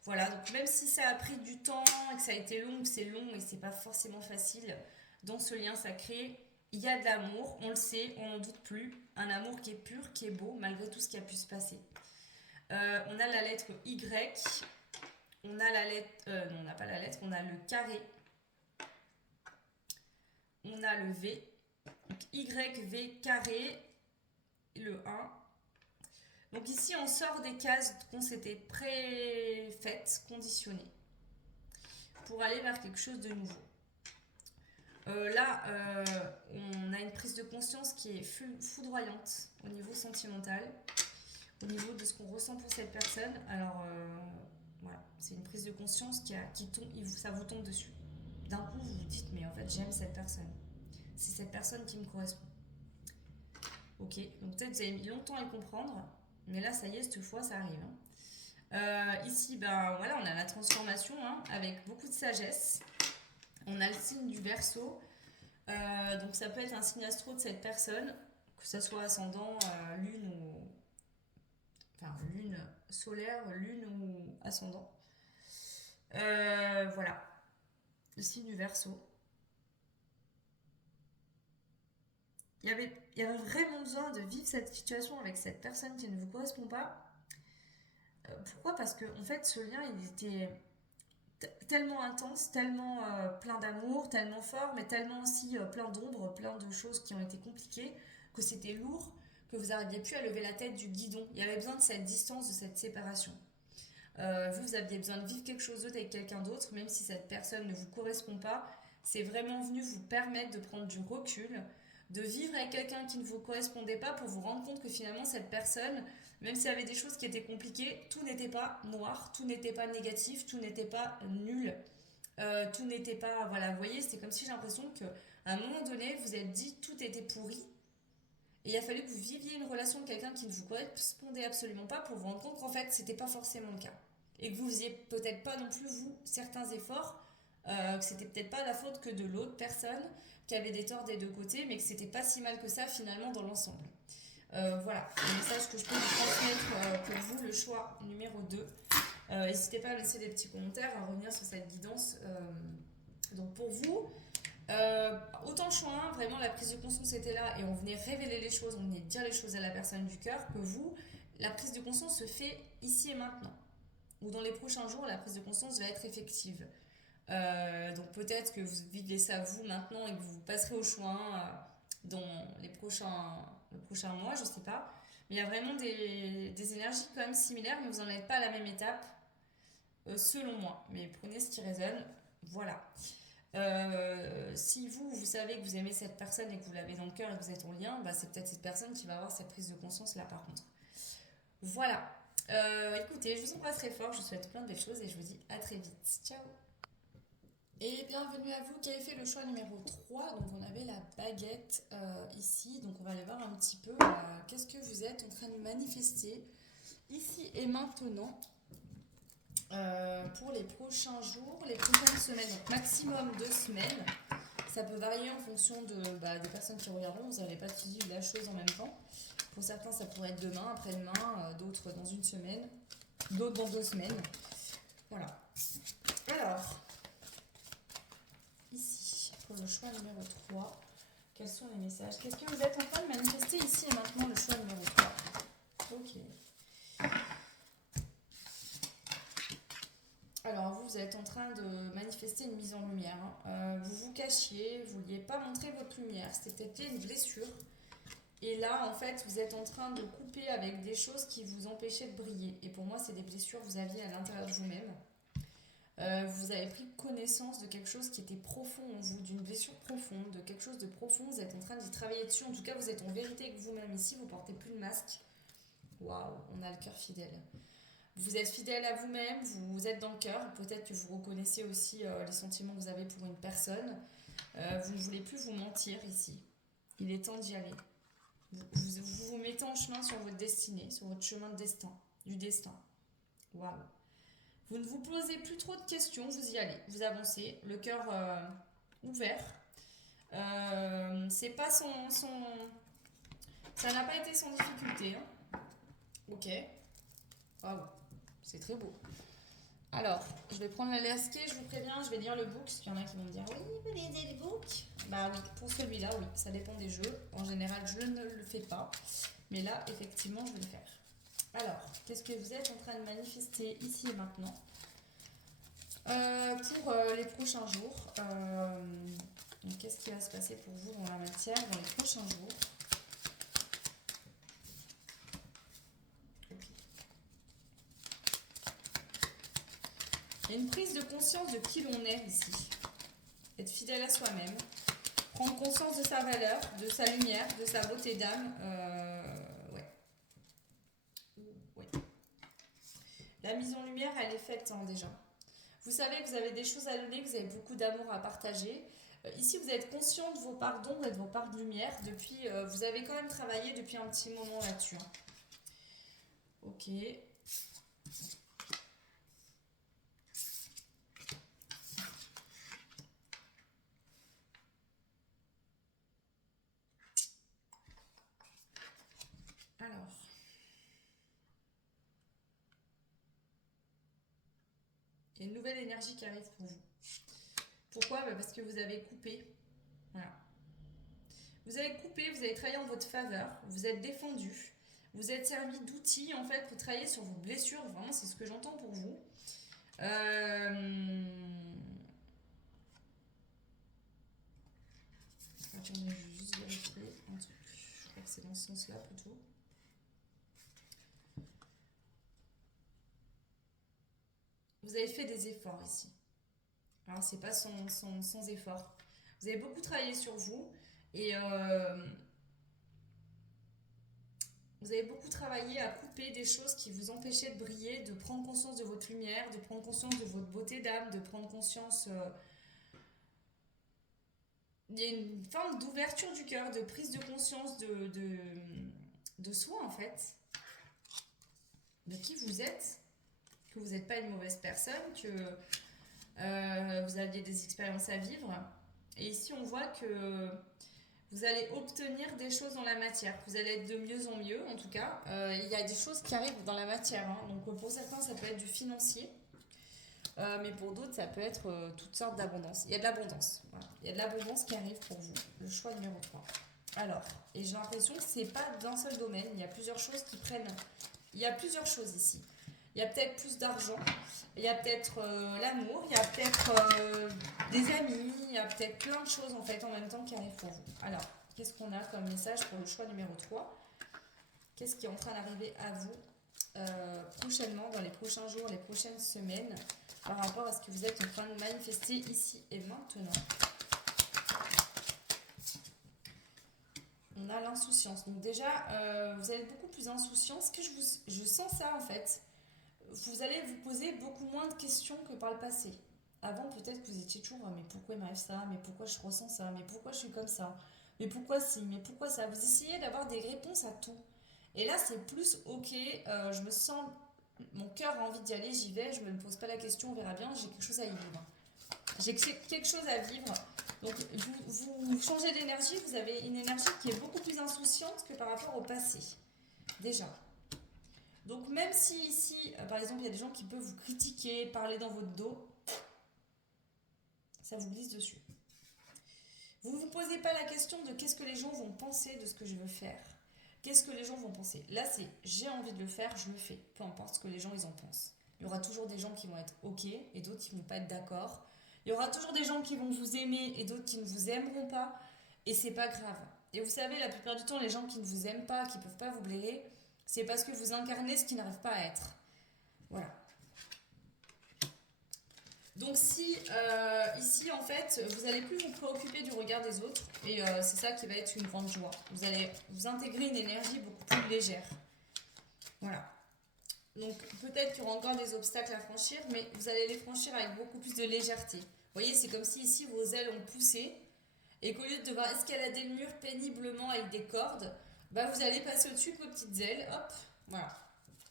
Voilà, donc même si ça a pris du temps, et que ça a été long, que c'est long et c'est pas forcément facile, dans ce lien sacré, il y a de l'amour, on le sait, on n'en doute plus. Un amour qui est pur, qui est beau, malgré tout ce qui a pu se passer. On a la lettre Y, on a la lettre. Non, on n'a pas la lettre, on a le carré, on a le V. Donc Y, V, carré, le 1. Donc ici, on sort des cases qu'on s'était préfaites, conditionnées, pour aller vers quelque chose de nouveau. Là, on a une prise de conscience qui est foudroyante au niveau sentimental, au niveau de ce qu'on ressent pour cette personne. Alors, voilà, c'est une prise de conscience qui tombe, ça vous tombe dessus. D'un coup, vous vous dites, mais en fait, j'aime cette personne. C'est cette personne qui me correspond. Ok, donc peut-être vous avez mis longtemps à le comprendre, mais là, ça y est, cette fois, ça arrive. Ici, ben voilà, on a la transformation avec beaucoup de sagesse. On a le signe du Verseau. Donc ça peut être un signe astro de cette personne, que ce soit ascendant, lune ou... Enfin, lune solaire, lune ou ascendant. Voilà, le signe du Verseau. Il y avait vraiment besoin de vivre cette situation avec cette personne qui ne vous correspond pas. Pourquoi ? Parce que en fait, ce lien, il était tellement intense, tellement plein d'amour, tellement fort, mais tellement aussi plein d'ombre, plein de choses qui ont été compliquées, que c'était lourd, que vous n'arriviez plus à lever la tête du guidon. Il y avait besoin de cette distance, de cette séparation. Vous aviez besoin de vivre quelque chose d'autre avec quelqu'un d'autre, même si cette personne ne vous correspond pas. C'est vraiment venu vous permettre de prendre du recul, de vivre avec quelqu'un qui ne vous correspondait pas pour vous rendre compte que finalement cette personne, même s'il y avait des choses qui étaient compliquées, tout n'était pas noir, tout n'était pas négatif, tout n'était pas nul, tout n'était pas... Voilà, vous voyez, c'est comme si j'ai l'impression qu'à un moment donné, vous êtes dit tout était pourri, et il a fallu que vous viviez une relation avec quelqu'un qui ne vous correspondait absolument pas pour vous rendre compte qu'en fait, c'était pas forcément le cas. Et que vous faisiez peut-être pas non plus, vous, certains efforts, que c'était peut-être pas la faute que de l'autre personne, qui avait des torts des deux côtés, mais que c'était pas si mal que ça finalement dans l'ensemble. Voilà, le message que je peux vous transmettre pour vous, le choix numéro 2. N'hésitez pas à laisser des petits commentaires, à revenir sur cette guidance. Donc pour vous, autant le choix 1, vraiment la prise de conscience était là et on venait révéler les choses, on venait dire les choses à la personne du cœur, que vous, la prise de conscience se fait ici et maintenant. Ou dans les prochains jours, la prise de conscience va être effective. Donc peut-être que vous vivez ça vous maintenant et que vous passerez au choix 1 dans le prochain mois, je sais pas. Mais il y a vraiment des énergies quand même similaires, mais vous n'en êtes pas à la même étape, selon moi. Mais prenez ce qui résonne. Voilà. Si vous savez que vous aimez cette personne et que vous l'avez dans le cœur et que vous êtes en lien, bah, c'est peut-être cette personne qui va avoir cette prise de conscience là par contre. Voilà. Écoutez, je vous embrasse très fort, je vous souhaite plein de belles choses et je vous dis à très vite. Ciao. Et bienvenue à vous qui avez fait le choix numéro 3. Donc on avait la baguette ici. Donc on va aller voir un petit peu qu'est-ce que vous êtes en train de manifester ici et maintenant pour les prochains jours, les prochaines semaines. Donc maximum 2 semaines. Ça peut varier en fonction des personnes qui regarderont. Vous n'allez pas tous vivre la chose en même temps. Pour certains, ça pourrait être demain, après-demain, d'autres dans une semaine, d'autres dans 2 semaines. Voilà. Alors... Ici, pour le choix numéro 3, quels sont les messages ? Qu'est-ce que vous êtes en train de manifester ici et maintenant, le choix numéro 3 ? Ok. Alors, vous êtes en train de manifester une mise en lumière. Vous vous cachiez, vous ne vouliez pas montrer votre lumière. C'était peut-être une blessure. Et là, en fait, vous êtes en train de couper avec des choses qui vous empêchaient de briller. Et pour moi, c'est des blessures que vous aviez à l'intérieur de vous-même. Vous avez pris connaissance de quelque chose qui était profond en vous, d'une blessure profonde, de quelque chose de profond, vous êtes en train d'y travailler dessus, en tout cas vous êtes en vérité avec vous-même ici, vous portez plus de masque. Waouh, on a le cœur fidèle. Vous êtes fidèle à vous-même, vous êtes dans le cœur, peut-être que vous reconnaissez aussi les sentiments que vous avez pour une personne. Vous ne voulez plus vous mentir ici. Il est temps d'y aller. Vous mettez en chemin sur votre destinée, sur votre chemin de destin, du destin. Waouh. Vous ne vous posez plus trop de questions, vous y allez, vous avancez, le cœur ouvert. C'est pas ça n'a pas été sans difficulté. Hein. Ok. Waouh, c'est très beau. Alors, je vais prendre la lasquée, je vous préviens, je vais lire le book, parce qu'il y en a qui vont me dire oui, vous lisez le book. Bah oui, pour celui-là, oui, ça dépend des jeux. En général, je ne le fais pas, mais là, effectivement, je vais le faire. Alors, qu'est-ce que vous êtes en train de manifester ici et maintenant pour les prochains jours? Donc, qu'est-ce qui va se passer pour vous dans la matière dans les prochains jours? Il y a une prise de conscience de qui l'on est ici. Être fidèle à soi-même. Prendre conscience de sa valeur, de sa lumière, de sa beauté d'âme. Ouais. La mise en lumière, elle est faite hein, déjà. Vous savez que vous avez des choses à donner, que vous avez beaucoup d'amour à partager. Ici, vous êtes conscient de vos parts d'ombre et de vos parts de lumière. Depuis, vous avez quand même travaillé depuis un petit moment là-dessus. Hein. Ok. Alors. Il y a une nouvelle énergie qui arrive pour vous. Pourquoi? Parce que vous avez coupé. Voilà. Vous avez coupé, vous avez travaillé en votre faveur, vous êtes défendu, vous êtes servi d'outils en fait pour travailler sur vos blessures. Vraiment, c'est ce que j'entends pour vous. Attendez, je vais juste vérifier un truc. Je crois que c'est dans ce sens-là plutôt. Vous avez fait des efforts ici. Alors, c'est pas sans effort. Vous avez beaucoup travaillé sur vous et vous avez beaucoup travaillé à couper des choses qui vous empêchaient de briller, de prendre conscience de votre lumière, de prendre conscience de votre beauté d'âme, de prendre conscience. Il y a une forme d'ouverture du cœur, de prise de conscience de soi en fait, de qui vous êtes, que vous n'êtes pas une mauvaise personne, que vous aviez des expériences à vivre. Et ici, on voit que vous allez obtenir des choses dans la matière. Vous allez être de mieux en mieux, en tout cas. Il y a des choses qui arrivent dans la matière. Hein. Donc, pour certains, ça peut être du financier. Mais pour d'autres, ça peut être toutes sortes d'abondance. Il y a de l'abondance. Voilà. Il y a de l'abondance qui arrive pour vous. Le choix numéro 3. Alors, et j'ai l'impression que c'est pas d'un seul domaine. Il y a plusieurs choses qui prennent. Il y a plusieurs choses ici. Il y a peut-être plus d'argent, il y a peut-être l'amour, il y a peut-être des amis, il y a peut-être plein de choses en fait en même temps qui arrivent pour vous. Alors, qu'est-ce qu'on a comme message pour le choix numéro 3? Qu'est-ce qui est en train d'arriver à vous prochainement, dans les prochains jours, les prochaines semaines, par rapport à ce que vous êtes en train de manifester ici et maintenant? On a l'insouciance. Donc déjà, vous avez beaucoup plus d'insouciance. Que je sens ça en fait. Vous allez vous poser beaucoup moins de questions que par le passé. Avant, peut-être que vous étiez toujours, mais pourquoi il m'arrive ça? Mais pourquoi je ressens ça? Mais pourquoi je suis comme ça? Mais pourquoi si? Mais pourquoi ça? Vous essayez d'avoir des réponses à tout. Et là, c'est plus ok, je me sens, mon cœur a envie d'y aller, j'y vais, je ne me pose pas la question, on verra bien, j'ai quelque chose à y vivre. J'ai quelque chose à vivre. Donc, vous changez d'énergie, vous avez une énergie qui est beaucoup plus insouciante que par rapport au passé. Déjà. Donc même si ici, par exemple, il y a des gens qui peuvent vous critiquer, parler dans votre dos, ça vous glisse dessus. Vous ne vous posez pas la question de qu'est-ce que les gens vont penser de ce que je veux faire. Qu'est-ce que les gens vont penser? Là, c'est j'ai envie de le faire, je le fais. Peu importe ce que les gens ils en pensent. Il y aura toujours des gens qui vont être ok et d'autres qui ne vont pas être d'accord. Il y aura toujours des gens qui vont vous aimer et d'autres qui ne vous aimeront pas. Et c'est pas grave. Et vous savez, la plupart du temps, les gens qui ne vous aiment pas, qui ne peuvent pas vous blairer, c'est parce que vous incarnez ce qui n'arrive pas à être. Voilà. Donc si ici en fait vous n'allez plus vous préoccuper du regard des autres et c'est ça qui va être une grande joie. Vous allez vous intégrer une énergie beaucoup plus légère. Voilà. Donc peut-être qu'il y aura encore des obstacles à franchir, mais vous allez les franchir avec beaucoup plus de légèreté. Vous voyez, c'est comme si ici vos ailes ont poussé et qu'au lieu de devoir escalader le mur péniblement avec des cordes, bah vous allez passer au-dessus de vos petites ailes, hop, voilà.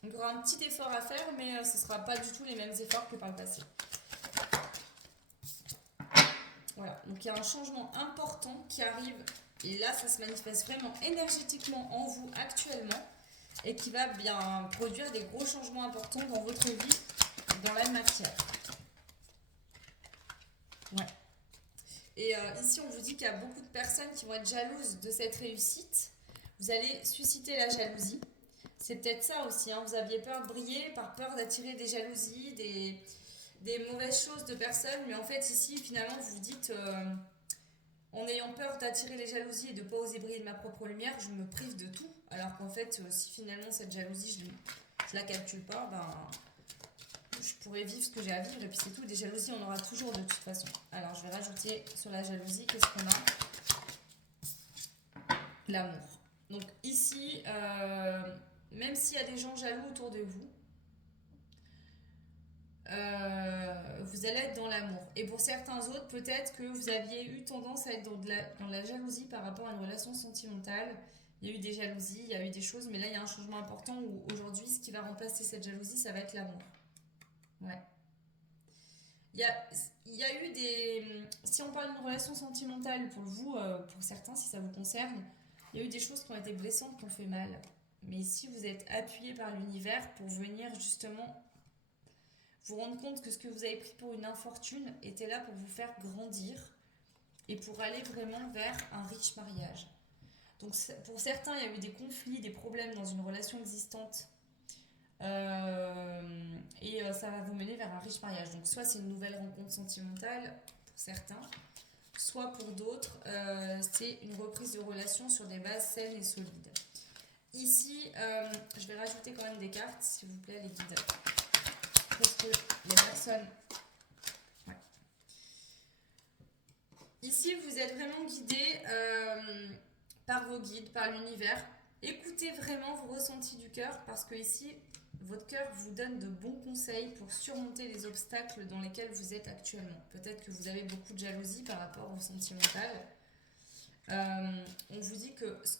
Donc il y aura un petit effort à faire, mais ce ne sera pas du tout les mêmes efforts que par le passé. Voilà, donc il y a un changement important qui arrive, et là ça se manifeste vraiment énergétiquement en vous actuellement, et qui va bien produire des gros changements importants dans votre vie, dans la matière. Ouais. Et ici, on vous dit qu'il y a beaucoup de personnes qui vont être jalouses de cette réussite. Vous allez susciter la jalousie. C'est peut-être ça aussi, hein. Vous aviez peur de briller par peur d'attirer des jalousies, des mauvaises choses de personnes. Mais en fait, ici, finalement, vous vous dites, en ayant peur d'attirer les jalousies et de ne pas oser briller de ma propre lumière, je me prive de tout. Alors qu'en fait, si finalement cette jalousie, je la calcule pas, ben, je pourrais vivre ce que j'ai à vivre et puis c'est tout. Des jalousies, on aura toujours de toute façon. Alors, je vais rajouter sur la jalousie, qu'est-ce qu'on a? L'amour. Donc ici, même s'il y a des gens jaloux autour de vous, vous allez être dans l'amour. Et pour certains autres, peut-être que vous aviez eu tendance à être dans la jalousie par rapport à une relation sentimentale. Il y a eu des jalousies, il y a eu des choses, mais là, il y a un changement important où aujourd'hui, ce qui va remplacer cette jalousie, ça va être l'amour. Ouais. Il y a eu des... Si on parle d'une relation sentimentale, pour vous, pour certains, si ça vous concerne, il y a eu des choses qui ont été blessantes, qui ont fait mal. Mais ici, vous êtes appuyé par l'univers pour venir justement vous rendre compte que ce que vous avez pris pour une infortune était là pour vous faire grandir et pour aller vraiment vers un riche mariage. Donc pour certains, il y a eu des conflits, des problèmes dans une relation existante et ça va vous mener vers un riche mariage. Donc soit c'est une nouvelle rencontre sentimentale pour certains, soit pour d'autres, c'est une reprise de relation sur des bases saines et solides. Ici, je vais rajouter quand même des cartes, s'il vous plaît, les guides. Parce que les personnes... Ouais. Ici, vous êtes vraiment guidé par vos guides, par l'univers. Écoutez vraiment vos ressentis du cœur parce que ici, votre cœur vous donne de bons conseils pour surmonter les obstacles dans lesquels vous êtes actuellement. Peut-être que vous avez beaucoup de jalousie par rapport au sentimental. On vous dit que ce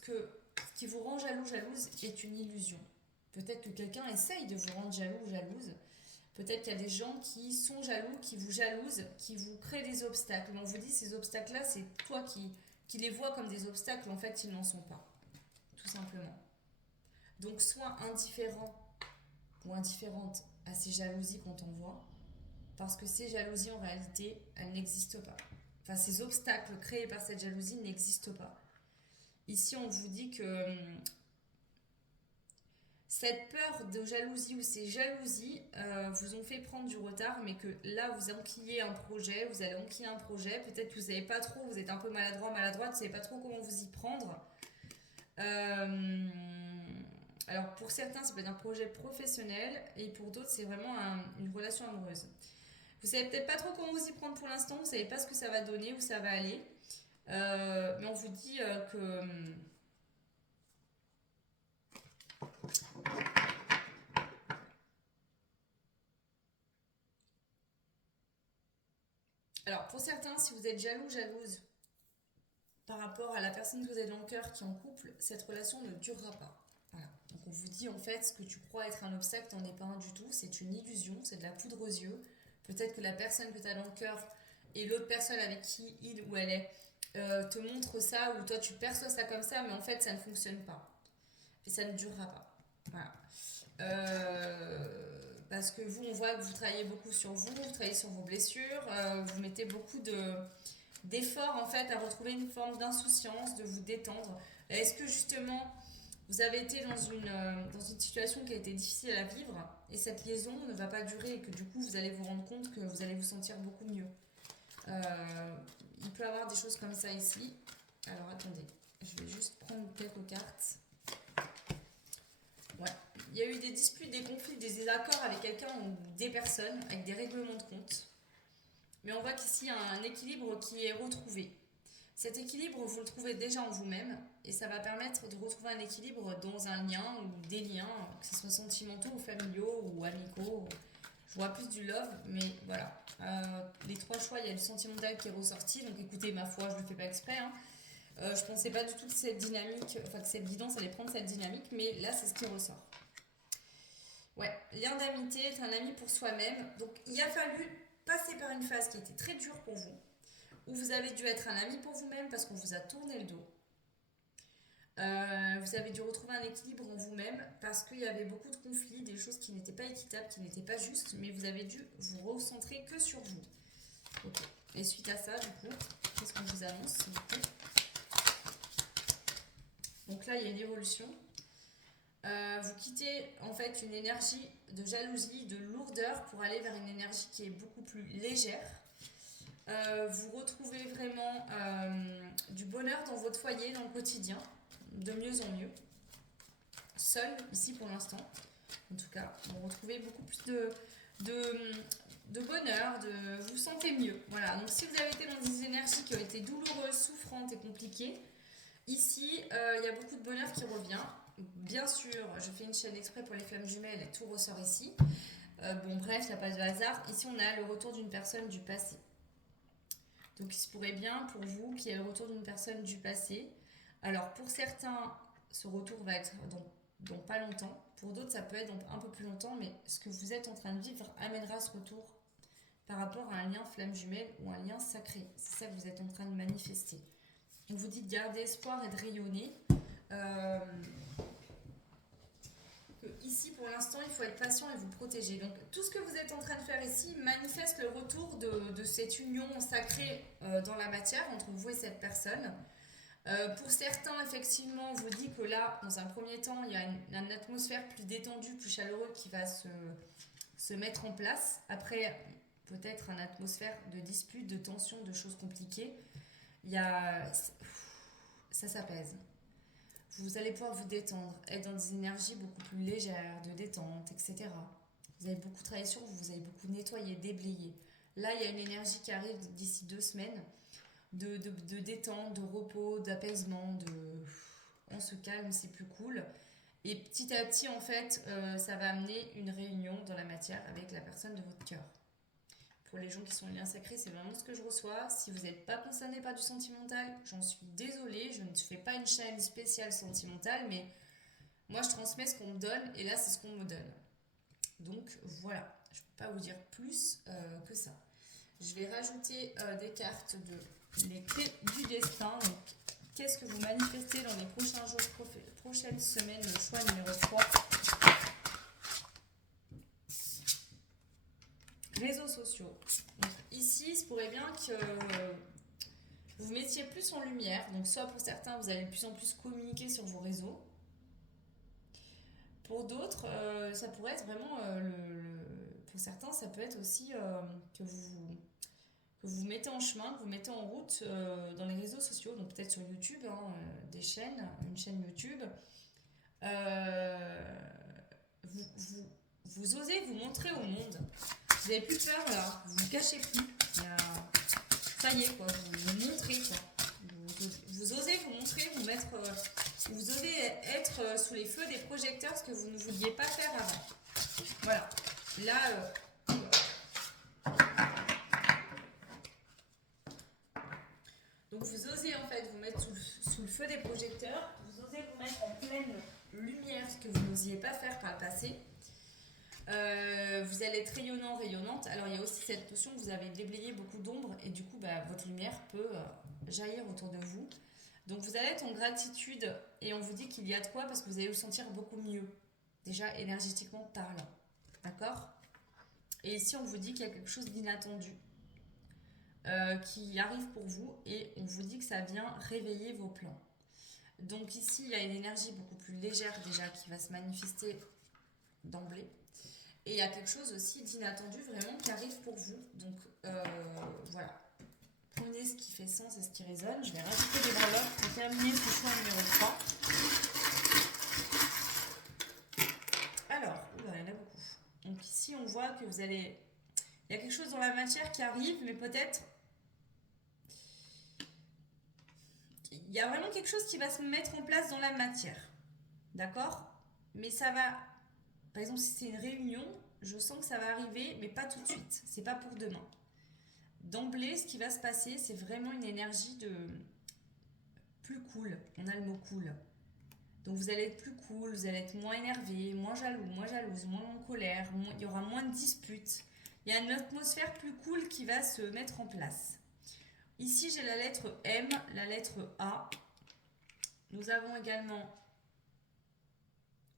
qui vous rend jalouse est une illusion. Peut-être que quelqu'un essaye de vous rendre jaloux ou jalouse. Peut-être qu'il y a des gens qui sont jaloux, qui vous jalousent, qui vous créent des obstacles. Mais on vous dit ces obstacles-là, c'est toi qui les vois comme des obstacles. En fait, ils n'en sont pas. Tout simplement. Donc, sois indifférent ou indifférente à ces jalousies qu'on t'envoie. Parce que ces jalousies, en réalité, elles n'existent pas. Enfin, ces obstacles créés par cette jalousie n'existent pas. Ici, on vous dit que cette peur de jalousie ou ces jalousies vous ont fait prendre du retard, mais que là, vous enquillez un projet, vous allez enquiller un projet. Peut-être que vous savez pas trop, vous êtes un peu maladroite, vous savez pas trop comment vous y prendre. Alors, pour certains, ça peut être un projet professionnel, et pour d'autres, c'est vraiment une relation amoureuse. Vous savez peut-être pas trop comment vous y prendre pour l'instant, vous savez pas ce que ça va donner, où ça va aller. Mais on vous dit que... Alors, pour certains, si vous êtes jaloux, jalouse par rapport à la personne que vous avez dans le cœur qui est en couple, cette relation ne durera pas. Voilà. Donc, on vous dit en fait, ce que tu crois être un obstacle n'en est pas un du tout. C'est une illusion, c'est de la poudre aux yeux. Peut-être que la personne que tu as dans le cœur et l'autre personne avec qui il ou elle est te montre ça ou toi tu perçois ça comme ça, mais en fait, ça ne fonctionne pas. Et ça ne durera pas. Voilà. Parce que vous, on voit que vous travaillez beaucoup sur vous, vous travaillez sur vos blessures, vous mettez beaucoup d'efforts en fait à retrouver une forme d'insouciance, de vous détendre. Est-ce que justement vous avez été dans une situation qui a été difficile à vivre et cette liaison ne va pas durer et que du coup vous allez vous rendre compte que vous allez vous sentir beaucoup mieux. Il peut y avoir des choses comme ça ici. Alors attendez, je vais juste prendre quelques cartes. Ouais. Il y a eu des disputes, des conflits, des désaccords avec quelqu'un ou des personnes, avec des règlements de compte. Mais on voit qu'ici, il y a un équilibre qui est retrouvé. Cet équilibre, vous le trouvez déjà en vous-même et ça va permettre de retrouver un équilibre dans un lien ou des liens, que ce soit sentimentaux ou familiaux ou amicaux. Je vois plus du love, mais voilà. Les trois choix, il y a le sentimental qui est ressorti, donc écoutez, ma foi, je ne le fais pas exprès. Je pensais pas du tout que cette dynamique, enfin que cette guidance allait prendre cette dynamique, mais là, c'est ce qui ressort. Ouais, lien d'amitié est un ami pour soi-même. Donc, il a fallu passer par une phase qui était très dure pour vous, où vous avez dû être un ami pour vous-même parce qu'on vous a tourné le dos. Vous avez dû retrouver un équilibre en vous-même parce qu'il y avait beaucoup de conflits, des choses qui n'étaient pas équitables, qui n'étaient pas justes, mais vous avez dû vous recentrer que sur vous. Ok. Et suite à ça, du coup, qu'est-ce qu'on vous annonce s'il vous plaît? Donc là, il y a une évolution. Vous quittez en fait une énergie de jalousie, de lourdeur pour aller vers une énergie qui est beaucoup plus légère. Vous retrouvez vraiment du bonheur dans votre foyer, dans le quotidien, de mieux en mieux. Seul, ici pour l'instant, en tout cas, vous retrouvez beaucoup plus de bonheur, vous vous sentez mieux. Voilà, donc si vous avez été dans des énergies qui ont été douloureuses, souffrantes et compliquées, ici, il y a beaucoup de bonheur qui revient. Bien sûr, je fais une chaîne exprès pour les flammes jumelles, tout ressort ici. Bon, bref, il n'y a pas de hasard. Ici, on a le retour d'une personne du passé. Donc, il se pourrait bien pour vous qu'il y ait le retour d'une personne du passé. Alors, pour certains, ce retour va être dans pas longtemps. Pour d'autres, ça peut être dans un peu plus longtemps. Mais ce que vous êtes en train de vivre amènera ce retour par rapport à un lien flamme jumelle ou un lien sacré. C'est ça que vous êtes en train de manifester. On vous dit de garder espoir et de rayonner. Ici, pour l'instant, il faut être patient et vous protéger. Donc, tout ce que vous êtes en train de faire ici manifeste le retour de cette union sacrée dans la matière entre vous et cette personne. Pour certains, effectivement, on vous dit que là, dans un premier temps, il y a une atmosphère plus détendue, plus chaleureuse qui va se mettre en place. Après, peut-être une atmosphère de dispute, de tension, de choses compliquées. Ça s'apaise. Vous allez pouvoir vous détendre, être dans des énergies beaucoup plus légères, de détente, etc. Vous avez beaucoup travaillé sur vous, vous avez beaucoup nettoyé, déblayé. Là, il y a une énergie qui arrive d'ici 2 semaines de détente, de repos, d'apaisement, on se calme, c'est plus cool. Et petit à petit, en fait, ça va amener une réunion dans la matière avec la personne de votre cœur. Pour les gens qui sont en lien sacré, c'est vraiment ce que je reçois. Si vous n'êtes pas concerné par du sentimental, j'en suis désolée. Je ne fais pas une chaîne spéciale sentimentale, mais moi, je transmets ce qu'on me donne et là, c'est ce qu'on me donne. Donc, voilà. Je ne peux pas vous dire plus que ça. Je vais rajouter des cartes de les clés du destin. Donc, qu'est-ce que vous manifestez dans les prochains jours, prochaines semaines, le choix numéro 3. Réseaux sociaux. Donc, ici, il se pourrait bien que vous vous mettiez plus en lumière. Donc, soit pour certains, vous allez de plus en plus communiquer sur vos réseaux. Pour d'autres, ça pourrait être vraiment pour certains, ça peut être aussi que vous mettez en chemin, que vous mettez en route dans les réseaux sociaux, donc peut-être sur YouTube, une chaîne YouTube. Vous osez vous montrer au monde. Vous n'avez plus peur là, vous ne vous cachez plus. Ça y est, quoi, vous montrez, quoi. Vous osez vous montrer, vous osez être sous les feux des projecteurs, ce que vous ne vouliez pas faire avant. Voilà. Là, donc vous osez en fait vous mettre sous le feu des projecteurs, vous osez vous mettre en pleine lumière, ce que vous n'osiez pas faire par le passé. Vous allez être rayonnant, rayonnante. Alors il y a aussi cette notion que vous avez déblayé beaucoup d'ombre et du coup votre lumière peut jaillir autour de vous. Donc vous allez être en gratitude et on vous dit qu'il y a de quoi parce que vous allez vous sentir beaucoup mieux, déjà énergétiquement parlant. D'accord? Et ici on vous dit qu'il y a quelque chose d'inattendu qui arrive pour vous et on vous dit que ça vient réveiller vos plans. Donc ici il y a une énergie beaucoup plus légère déjà qui va se manifester d'emblée. Et il y a quelque chose aussi d'inattendu vraiment qui arrive pour vous. Donc voilà. Prenez ce qui fait sens et ce qui résonne. Je vais rajouter des breloques pour terminer ce choix numéro 3. Alors, il y en a beaucoup. Donc ici, on voit que il y a quelque chose dans la matière qui arrive, mais peut-être il y a vraiment quelque chose qui va se mettre en place dans la matière. D'accord? Mais ça va... Par exemple, si c'est une réunion, je sens que ça va arriver, mais pas tout de suite. C'est pas pour demain. D'emblée, ce qui va se passer, c'est vraiment une énergie de plus cool. On a le mot cool. Donc vous allez être plus cool, vous allez être moins énervé, moins jaloux, moins jalouse, moins en colère, il y aura moins de disputes. Il y a une atmosphère plus cool qui va se mettre en place. Ici, j'ai la lettre M, la lettre A. Nous avons également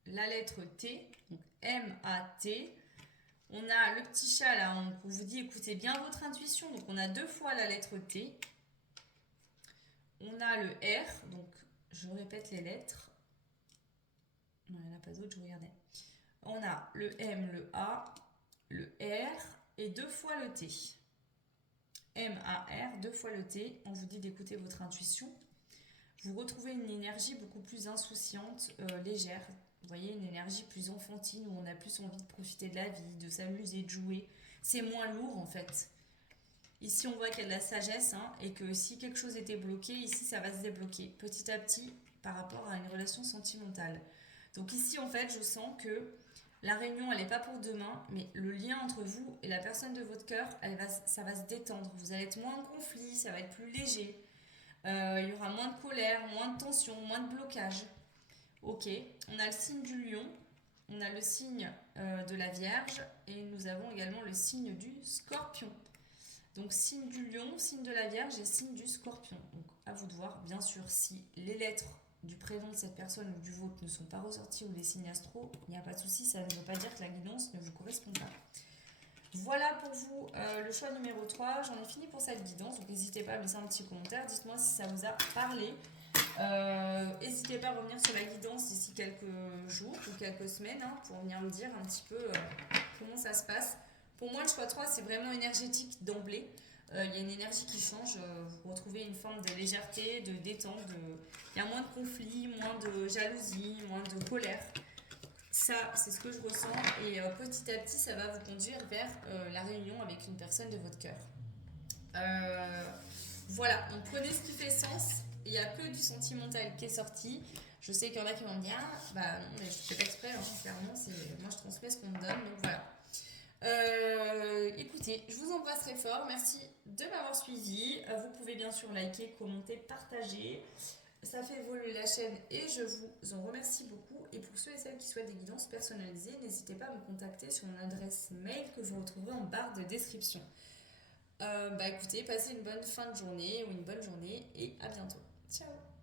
la lettre T, donc M-A-T. On a le petit chat là, on vous dit écoutez bien votre intuition. Donc on a 2 fois la lettre T. On a le R, donc je répète les lettres. Non, il n'y en a pas d'autres, je regardais. On a le M, le A, le R et 2 fois le T. M-A-R, 2 fois le T. On vous dit d'écouter votre intuition. Vous retrouvez une énergie beaucoup plus insouciante, légère. Vous voyez, une énergie plus enfantine où on a plus envie de profiter de la vie, de s'amuser, de jouer. C'est moins lourd en fait. Ici, on voit qu'il y a de la sagesse hein, et que si quelque chose était bloqué, ici, ça va se débloquer petit à petit par rapport à une relation sentimentale. Donc ici, en fait, je sens que la réunion, elle n'est pas pour demain, mais le lien entre vous et la personne de votre cœur, ça va se détendre. Vous allez être moins en conflit, ça va être plus léger. Il y aura moins de colère, moins de tension, moins de blocage. Ok, on a le signe du lion, on a le signe de la Vierge et nous avons également le signe du Scorpion. Donc signe du lion, signe de la Vierge et signe du Scorpion. Donc à vous de voir, bien sûr, si les lettres du prénom de cette personne ou du vôtre ne sont pas ressorties ou les signes astro, il n'y a pas de souci, ça ne veut pas dire que la guidance ne vous correspond pas. Voilà pour vous le choix numéro 3. J'en ai fini pour cette guidance, donc n'hésitez pas à me laisser un petit commentaire. Dites-moi si ça vous a parlé. N'hésitez pas à revenir sur la guidance d'ici quelques jours ou quelques semaines hein, pour venir me dire un petit peu comment ça se passe. Pour moi, le choix 3, c'est vraiment énergétique d'emblée. Il y a une énergie qui change. Vous retrouvez une forme de légèreté, de détente. Il y a moins de conflits, moins de jalousie, moins de colère. Ça, c'est ce que je ressens. Et petit à petit, ça va vous conduire vers la réunion avec une personne de votre cœur. Voilà, donc prenez ce qui fait sens. Il n'y a que du sentimental qui est sorti. Je sais qu'il y en a qui vont me dire ah, bah non, mais je fais pas exprès, hein, clairement, moi je transmets ce qu'on me donne, donc voilà. Écoutez, je vous embrasse très fort. Merci de m'avoir suivi. Vous pouvez bien sûr liker, commenter, partager. Ça fait évoluer la chaîne et je vous en remercie beaucoup. Et pour ceux et celles qui souhaitent des guidances personnalisées, n'hésitez pas à me contacter sur mon adresse mail que vous retrouverez en barre de description. Écoutez, passez une bonne fin de journée ou une bonne journée et à bientôt. Ciao!